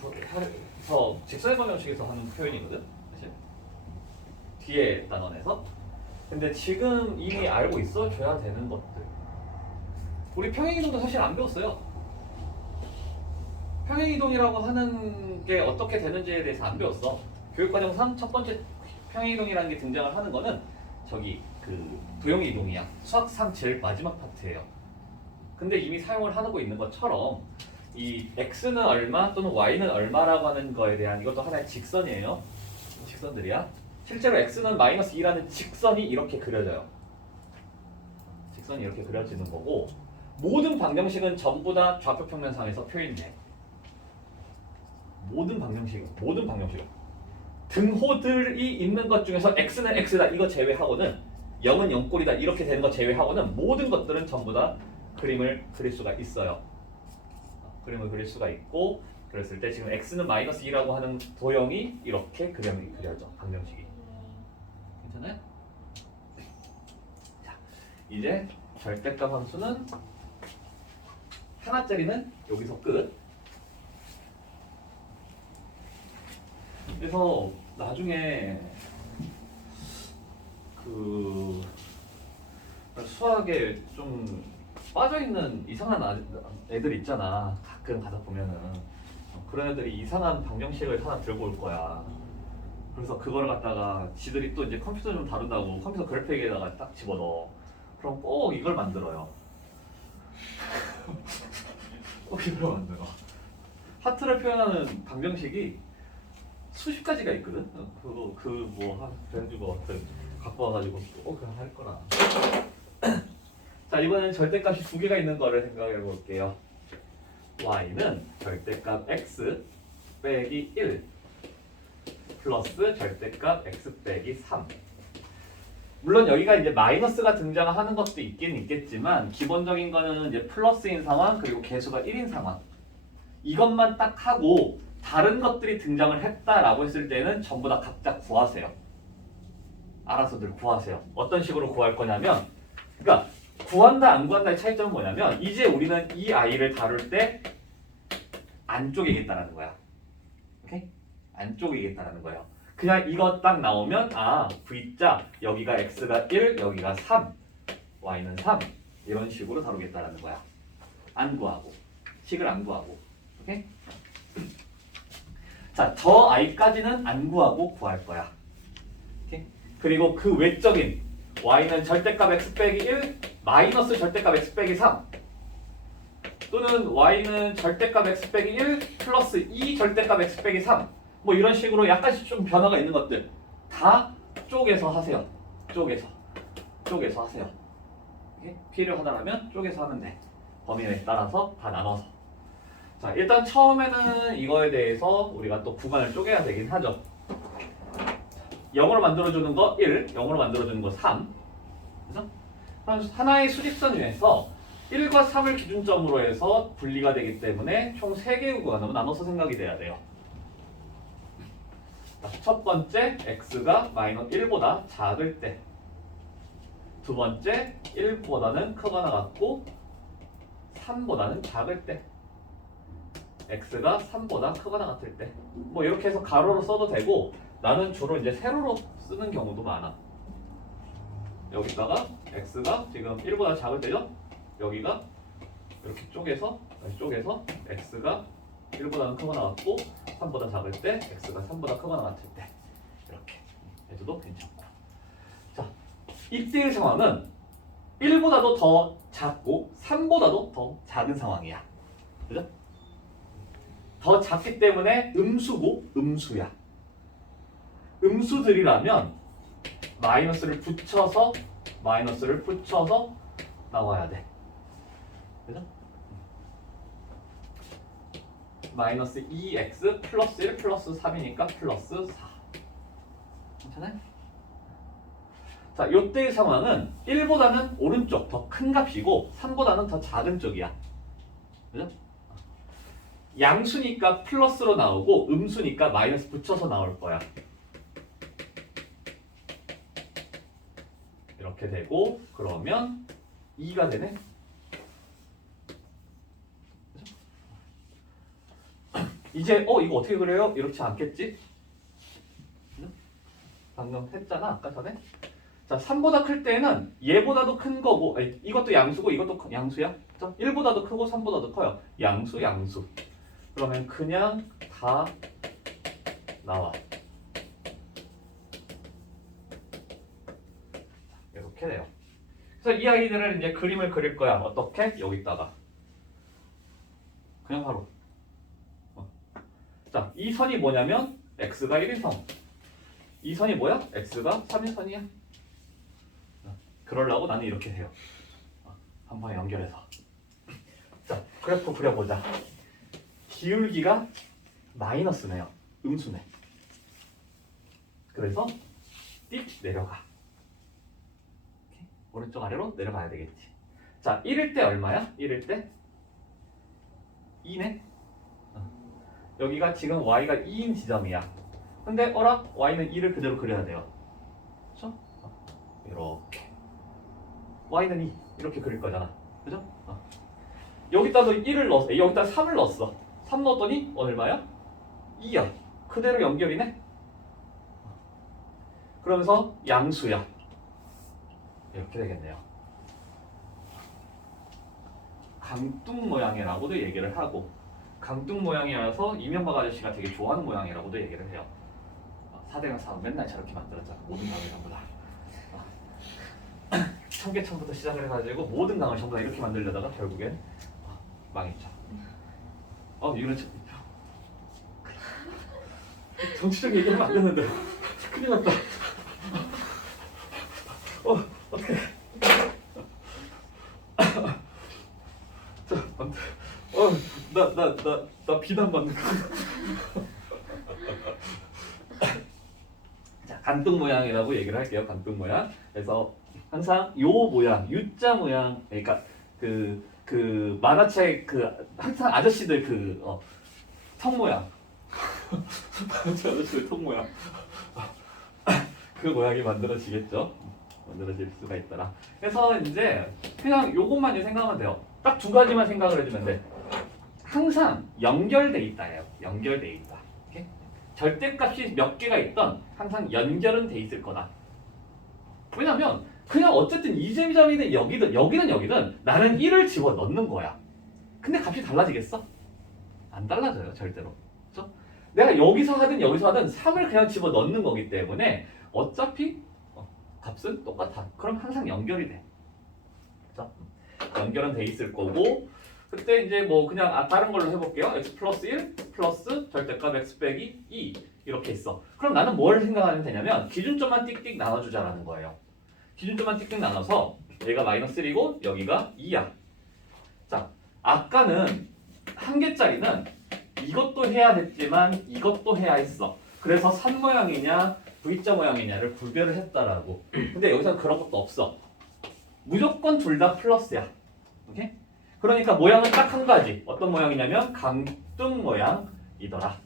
해서 직선의 방정식에서 하는 표현이거든. 사실 뒤에 단원에서. 근데 지금 이미 알고 있어 줘야 되는 것들. 우리 평행이동도 사실 안 배웠어요. 평행이동이라고 하는 게 어떻게 되는지에 대해서 안 배웠어. 교육과정상 첫 번째 평행이동이라는 게 등장을 하는 거는 저기 그 도형이동이야. 수학상 제일 마지막 파트예요. 근데 이미 사용을 하고 있는 것처럼 이 x는 얼마 또는 y는 얼마라고 하는 거에 대한 이것도 하나의 직선이에요. 직선들이야. 실제로 x는 마이너스 2라는 직선이 이렇게 그려져요. 직선이 이렇게 그려지는 거고 모든 방정식은 전부 다 좌표평면상에서 표현돼. 모든 방정식은 등호들이 있는 것 중에서 x는 x다 이거 제외하고는 0은 0꼴이다 이렇게 되는 거 제외하고는 모든 것들은 전부 다 그림을 그릴 수가 있어요. 그림을 그릴 수가 있고 그랬을 때 지금 x는 마이너스 2라고 하는 도형이 이렇게 그려져. 방정식이. 괜찮아요? 자, 이제 절대값 함수는 하나짜리는 여기서 끝. 그래서 나중에 그 수학에 좀 빠져있는 이상한 애들 있잖아. 가끔 가다 보면은 그런 애들이 이상한 방정식을 하나 들고 올 거야. 그래서 그걸 갖다가 지들이 또 이제 컴퓨터 좀 다룬다고 컴퓨터 그래픽에다가 딱 집어넣어. 그럼 꼭 이걸 만들어요. 꼭 이걸 만들어. 하트를 표현하는 방정식이 수십 가지가 있거든. 그거 그뭐 그래가지고 갖고 와가지고 꼭 그냥 할 거라. 자, 이번엔 절대값이 두 개가 있는 거를 생각해 볼게요. y는 절대값 x 빼기 1 플러스 절대값 x 빼기 3. 물론 여기가 이제 마이너스가 등장하는 것도 있긴 있겠지만 기본적인 거는 이제 플러스인 상황 그리고 개수가 1인 상황. 이것만 딱 하고 다른 것들이 등장을 했다라고 했을 때는 전부 다 각자 구하세요. 알아서들 구하세요. 어떤 식으로 구할 거냐면 그러니까 구한다 안 구한다의 차이점은 뭐냐면 이제 우리는 이 아이를 다룰 때 안쪽이겠다라는 거야. 오케이? 안쪽이겠다라는 거예요. 그냥 이거 딱 나오면 아 V자 여기가 X가 1 여기가 3 Y는 3 이런 식으로 다루겠다라는 거야. 안 구하고 식을 안 구하고 오케이? 자, 저 I까지는 안 구하고 구할 거야. 오케이? 그리고 그 외적인 Y는 절대값 X 빼기 1 마이너스 절대값 X 빼기 3 또는 Y는 절대값 X 빼기 1 플러스 2 절대값 X 빼기 3 뭐 이런 식으로 약간씩 좀 변화가 있는 것들 다 쪼개서 하세요. 쪼개서 하세요. 이게 필요하다면 쪼개서 하면 돼. 범위에 따라서 다 나눠서. 자, 일단 처음에는 이거에 대해서 우리가 또 구간을 쪼개야 되긴 하죠. 0으로 만들어주는 거 1, 0으로 만들어주는 거 3. 그죠? 그럼 하나의 수직선 위에서 1과 3을 기준점으로 해서 분리가 되기 때문에 총 3개의 구간으로 나눠서 생각이 돼야 돼요. 첫 번째, x가 마이너스 1보다 작을 때. 두 번째, 1보다는 크거나 같고 3보다는 작을 때. x가 3보다 크거나 같을 때. 뭐 이렇게 해서 가로로 써도 되고 나는 주로 이제 세로로 쓰는 경우도 많아. 여기다가 x가 지금 1보다 작을 때죠? 여기가 이렇게 쪼개서 x가 1보다는 크거나 같고 3보다 작을 때 x가 3보다 크거나 같을 때 이렇게 해줘도 괜찮고. 자, 이때의 상황은 1보다도 더 작고 3보다도 더 작은 상황이야. 그죠? 더 작기 때문에 음수고 음수야. 음수들이라면 마이너스를 붙여서 나와야 돼. 그죠? 마이너스 2x 플러스 1 플러스 3이니까 플러스 4. 괜찮아요? 자, 요때의 상황은 1보다는 오른쪽 더 큰 값이고 3보다는 더 작은 쪽이야. 그죠? 양수니까 플러스로 나오고 음수니까 마이너스 붙여서 나올 거야. 이렇게 되고 그러면 2가 되네. 그죠? 이제 이거 어떻게 그래요? 이렇지 않겠지? 방금 했잖아 아까 전에. 자, 3보다 클 때는 얘보다도 큰 거고 이것도 양수고 이것도 양수야. 1보다도 크고 3보다도 커요. 양수. 그러면 그냥 다 나와. 이렇게 돼요. 그래서 이 아이들은 이제 그림을 그릴 거야. 어떻게? 여기다가 그냥 바로 자, 이 선이 뭐냐면 x가 1인선. 이 선이 뭐야? x가 3인선이야. 그러려고 나는 이렇게 해요. 한 번에 연결해서. 자, 그래프 그려보자. 기울기가 마이너스네요. 음수네. 그래서 띡 내려가. 이렇게 오른쪽 아래로 내려가야 되겠지. 자, 1일 때 얼마야? 1일 때 2네. 여기가 지금 y가 2인 지점이야. 근데 y는 2를 그대로 그려야 돼요. 그렇죠? 이렇게 y는 2 이렇게 그릴 거잖아. 그죠? 여기다도 1을 넣었어. 여기다 3을 넣었어. 3 넣었더니 얼마야? 2야. 그대로 연결이네. 그러면서 양수야. 이렇게 되겠네요. 강뚱 모양이라고도 얘기를 하고, 강뚱 모양이라서 이명박 아저씨가 되게 좋아하는 모양이라고도 얘기를 해요. 4대강 사업 맨날 저렇게 만들었잖아. 모든 강을 전부 다. 청계천부터 시작을 해가지고 모든 강을 전부 다 이렇게 만들려다가 결국엔 망했죠. 이거는 정치적 얘기하면 안 되는데 큰일 났다. 어떡해. 자, 아무튼 나 비난받는 거. 자, 간뚱 모양이라고 얘기를 할게요. 간뚱 모양. 그래서 항상 요 모양, U자 모양, 그러니까 그 만화책 항상 아저씨들 턱 모양. 아저씨들 턱 모양. 그 모양이 만들어지겠죠. 만들어질 수가 있더라. 그래서 이제 그냥 요것만 이제 생각하면 돼요. 딱 두 가지만 생각을 해주면 돼. 항상 연결돼 있다예요. 연결돼 있다. 이렇게? 절대값이 몇 개가 있던 항상 연결은 돼 있을 거다. 왜냐면 그냥 어쨌든 이 점이든 여기든 나는 1을 집어 넣는 거야. 근데 값이 달라지겠어? 안 달라져요, 절대로. 그렇죠? 내가 여기서 하든 3을 그냥 집어 넣는 거기 때문에 어차피 값은 똑같아. 그럼 항상 연결이 돼. 그렇죠? 연결은 돼 있을 거고, 그때 이제 뭐 그냥 다른 걸로 해볼게요. x 플러스 1 플러스 절대값 x 빼기 2 이렇게 있어. 그럼 나는 뭘 생각하면 되냐면 기준점만 띡띡 나눠주자라는 거예요. 기준점만 띡띡 나눠서 얘가 마이너스 1이고 여기가 2야. 자, 아까는 한 개짜리는 이것도 해야 됐지만 이것도 해야 했어. 그래서 산 모양이냐 V자 모양이냐를 구별을 했다라고. 근데 여기서 그런 것도 없어. 무조건 둘 다 플러스야. 오케이? 그러니까 모양은 딱 한 가지. 어떤 모양이냐면 강등 모양이더라.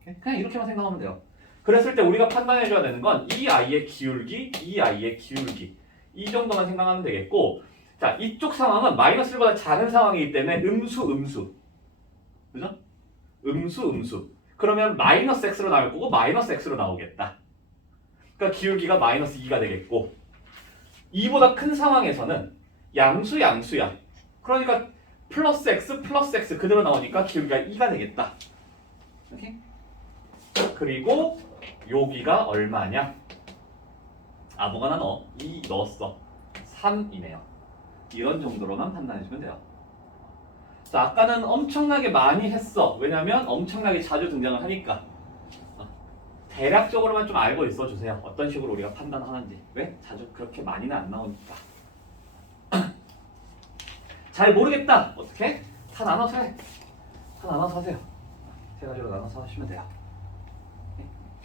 오케이? 그냥 이렇게만 생각하면 돼요. 그랬을 때 우리가 판단해줘야 되는 건 이 아이의 기울기, 이 아이의 기울기. 이 정도만 생각하면 되겠고, 자, 이쪽 상황은 마이너스 1보다 작은 상황이기 때문에 음수. 그죠? 음수. 그러면 마이너스 x로 나올 거고 마이너스 x로 나오겠다. 그러니까 기울기가 마이너스 2가 되겠고 2보다 큰 상황에서는 양수야. 그러니까 플러스 x 그대로 나오니까 기울기가 2가 되겠다. 오케이? 그리고 여기가 얼마냐? 뭐 하나 넣어? 2 넣었어. 3이네요. 이런 정도로만 판단해주면 돼요. 자, 아까는 엄청나게 많이 했어. 왜냐면 엄청나게 자주 등장을 하니까. 대략적으로만 좀 알고 있어 주세요. 어떤 식으로 우리가 판단하는지. 왜? 자주 그렇게 많이는 안 나오니까. 잘 모르겠다. 어떻게? 다 나눠서 해. 다 나눠서 하세요. 세 가지로 나눠서 하시면 돼요.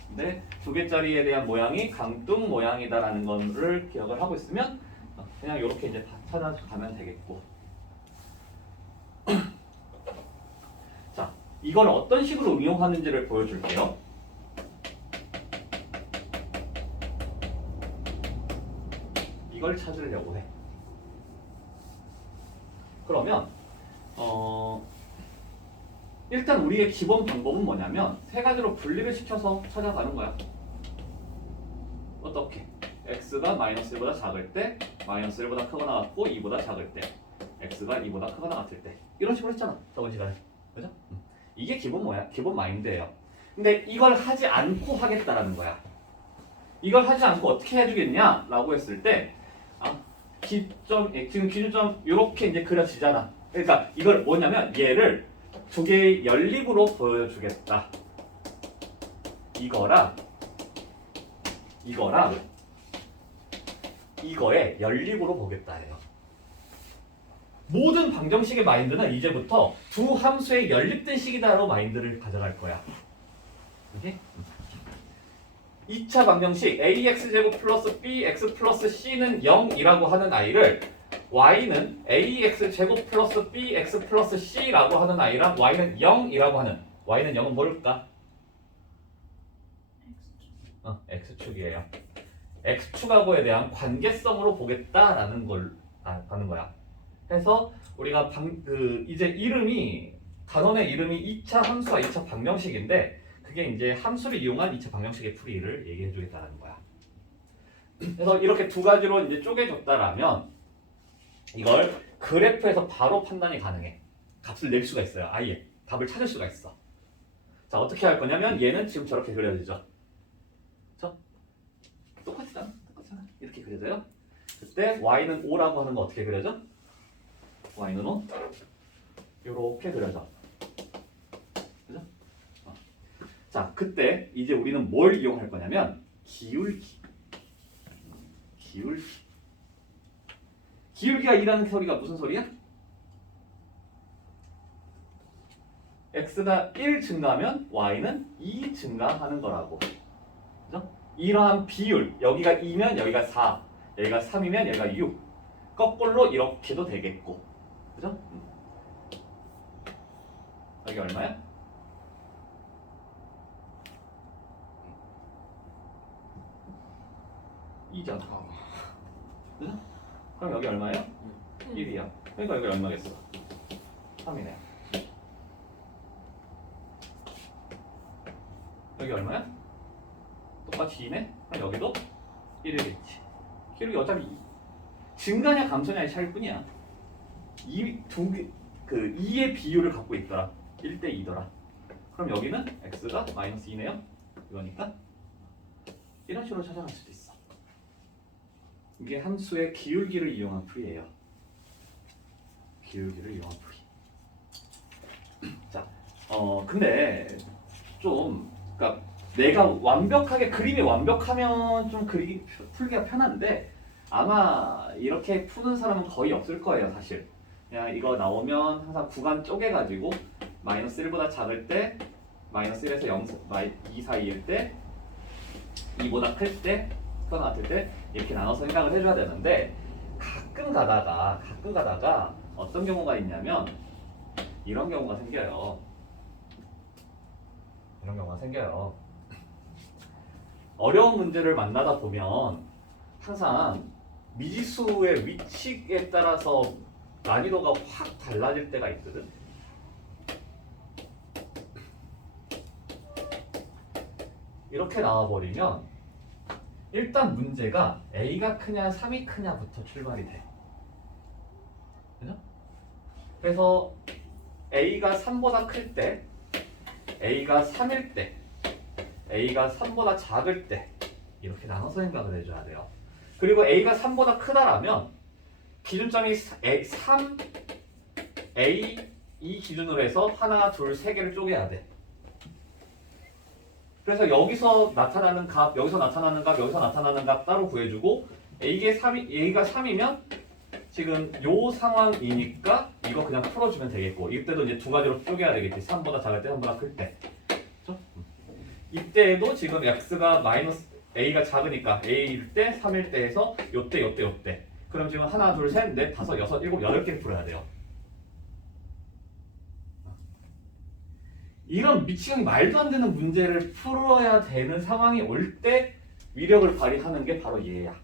근데 두 개짜리에 대한 모양이 강뚱 모양이다라는 거를 기억을 하고 있으면 그냥 이렇게 이제 찾아가면 되겠고. 자, 이걸 어떤 식으로 응용하는지를 보여줄게요. 이걸 찾으려고 해. 그러면 일단 우리의 기본 방법은 뭐냐면 세 가지로 분리를 시켜서 찾아가는 거야. 어떻게? x가 마이너스 1보다 작을 때, 마이너스 1보다 크거나 같고 2보다 작을 때, x가 2보다 크거나 같을 때. 이런 식으로 했잖아. 저번 시간에. 그죠? 이게 기본 마인드예요. 근데 이걸 하지 않고 하겠다라는 거야. 이걸 하지 않고 어떻게 해주겠냐? 라고 했을 때 지금 기준점 이렇게 이제 그려지잖아. 그러니까 이걸 뭐냐면 얘를 두 개의 연립으로 보여주겠다. 이거랑 이거의 연립으로 보겠다예요. 모든 방정식의 마인드는 이제부터 두 함수의 연립된 식이다로 마인드를 가져갈 거야. 오케이? 2차 방정식 ax제곱 플러스 bx 플러스 c는 0이라고 하는 아이를 y는 ax제곱 플러스 bx 플러스 c라고 하는 아이랑 y는 0이라고 하는 y는 0은 뭘까? x축이에요. x축하고에 대한 관계성으로 보겠다라는 걸 하는 거야. 그래서 우리가 이제 이름이 단원의 이름이 2차 함수와 2차 방정식인데 그게 이제 함수를 이용한 2차 방정식의 풀이를 얘기해 주겠다는 거야. 그래서 이렇게 두 가지로 이제 쪼개줬다라면 이걸 그래프에서 바로 판단이 가능해. 값을 낼 수가 있어요. 아예 답을 찾을 수가 있어. 자, 어떻게 할 거냐면 얘는 지금 저렇게 그려지죠. 그렇죠? 똑같잖아. 이렇게 그려져요. 그때 y는 5라고 하는 거 어떻게 그려져? y는 5 이렇게 그려져. 그죠? 자, 그때 이제 우리는 뭘 이용할 거냐면 기울기가 2라는 소리가 무슨 소리야? x가 1 증가하면 y는 2 증가하는 거라고. 그죠? 이러한 비율, 여기가 2면 여기가 4, 여기가 3이면 여기가 6. 거꾸로 이렇게도 되겠고. 그죠? 여기 얼마야? 2잖아. 그죠? 그럼 여기 얼마예요? 1이야. 그러니까 여기 얼마겠어? 3이네. 여기 얼마야? 똑같이 2네? 그럼 여기도 1이겠지. 기울기 어차피 증가냐 감소냐의 차이일 뿐이야. 2의 비율을 갖고 있더라. 1대 2더라. 그럼 여기는 x가 마이너스 2네요. 이거니까 이런 식으로 찾아갈 수도 있어. 이게 함수의 기울기를 이용한 풀이에요. 기울기를 이용한 풀이. 자, 근데 좀, 그러니까 내가 완벽하게 그림이 완벽하면 좀 풀기가 편한데 아마 이렇게 푸는 사람은 거의 없을 거예요, 사실. 그냥 이거 나오면 항상 구간 쪼개가지고 마이너스 1보다 작을 때 마이너스 1에서 2 사이일 때 2보다 클 때, 크거나 같을 때 이렇게 나눠서 생각을 해줘야 되는데 가끔 가다가 어떤 경우가 있냐면 이런 경우가 생겨요. 이런 경우가 생겨요. 어려운 문제를 만나다 보면 항상 미지수의 위치에 따라서 난이도가 확 달라질 때가 있거든. 이렇게 나와버리면 일단 문제가 A가 크냐 3이 크냐부터 출발이 돼. 그죠? 그래서 A가 3보다 클 때, A가 3일 때, A가 3보다 작을 때 이렇게 나눠서 생각을 해줘야 돼요. 그리고 A가 3보다 크다라면 기준점이 3, A 이 기준으로 해서 하나, 둘, 세 개를 쪼개야 돼. 그래서 여기서 나타나는 값, 여기서 나타나는 값, 여기서 나타나는 값 따로 구해주고 A가 3이면 지금 요 상황이니까 이거 그냥 풀어주면 되겠고 이때도 이제 두 가지로 쪼개야 되겠지. 3보다 작을 때, 3보다 클 때. 그렇죠? 이때도 지금 x가 마이너스 a가 작으니까 a일 때, 3일 때 해서 요때. 그럼 지금 하나, 둘, 셋, 넷, 다섯, 여섯, 일곱, 8개를 풀어야 돼요. 이런 미치광이 말도 안 되는 문제를 풀어야 되는 상황이 올 때 위력을 발휘하는 게 바로 얘야.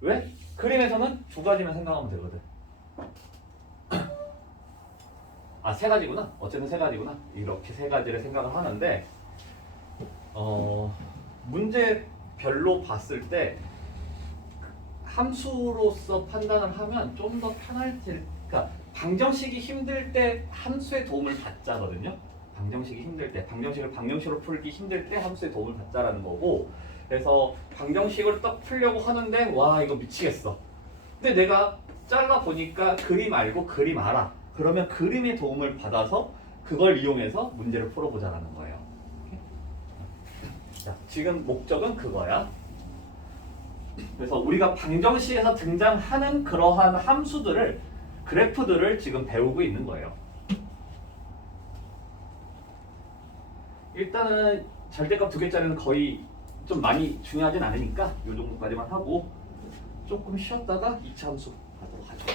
왜? 그림에서는 두 가지만 생각하면 되거든. 아, 세 가지구나. 어쨌든 세 가지구나. 이렇게 세 가지를 생각을 하는데 문제별로 봤을 때 함수로서 판단을 하면 좀 더 편할지. 그러니까 방정식이 힘들 때 함수의 도움을 받자거든요. 방정식이 힘들 때, 방정식으로 풀기 힘들 때 함수의 도움을 받자라는 거고. 그래서 방정식을 딱 풀려고 하는데 와 이거 미치겠어. 근데 내가 잘라 보니까 그림 알고 그림 알아. 그러면 그림의 도움을 받아서 그걸 이용해서 문제를 풀어보자라는 거예요. 자, 지금 목적은 그거야. 그래서 우리가 방정식에서 등장하는 그러한 함수들을 그래프들을 지금 배우고 있는 거예요. 일단은 절대값 2개짜리는 거의 좀 많이 중요하진 않으니까 이 정도까지만 하고 조금 쉬었다가 2차 함수 하도록 하죠.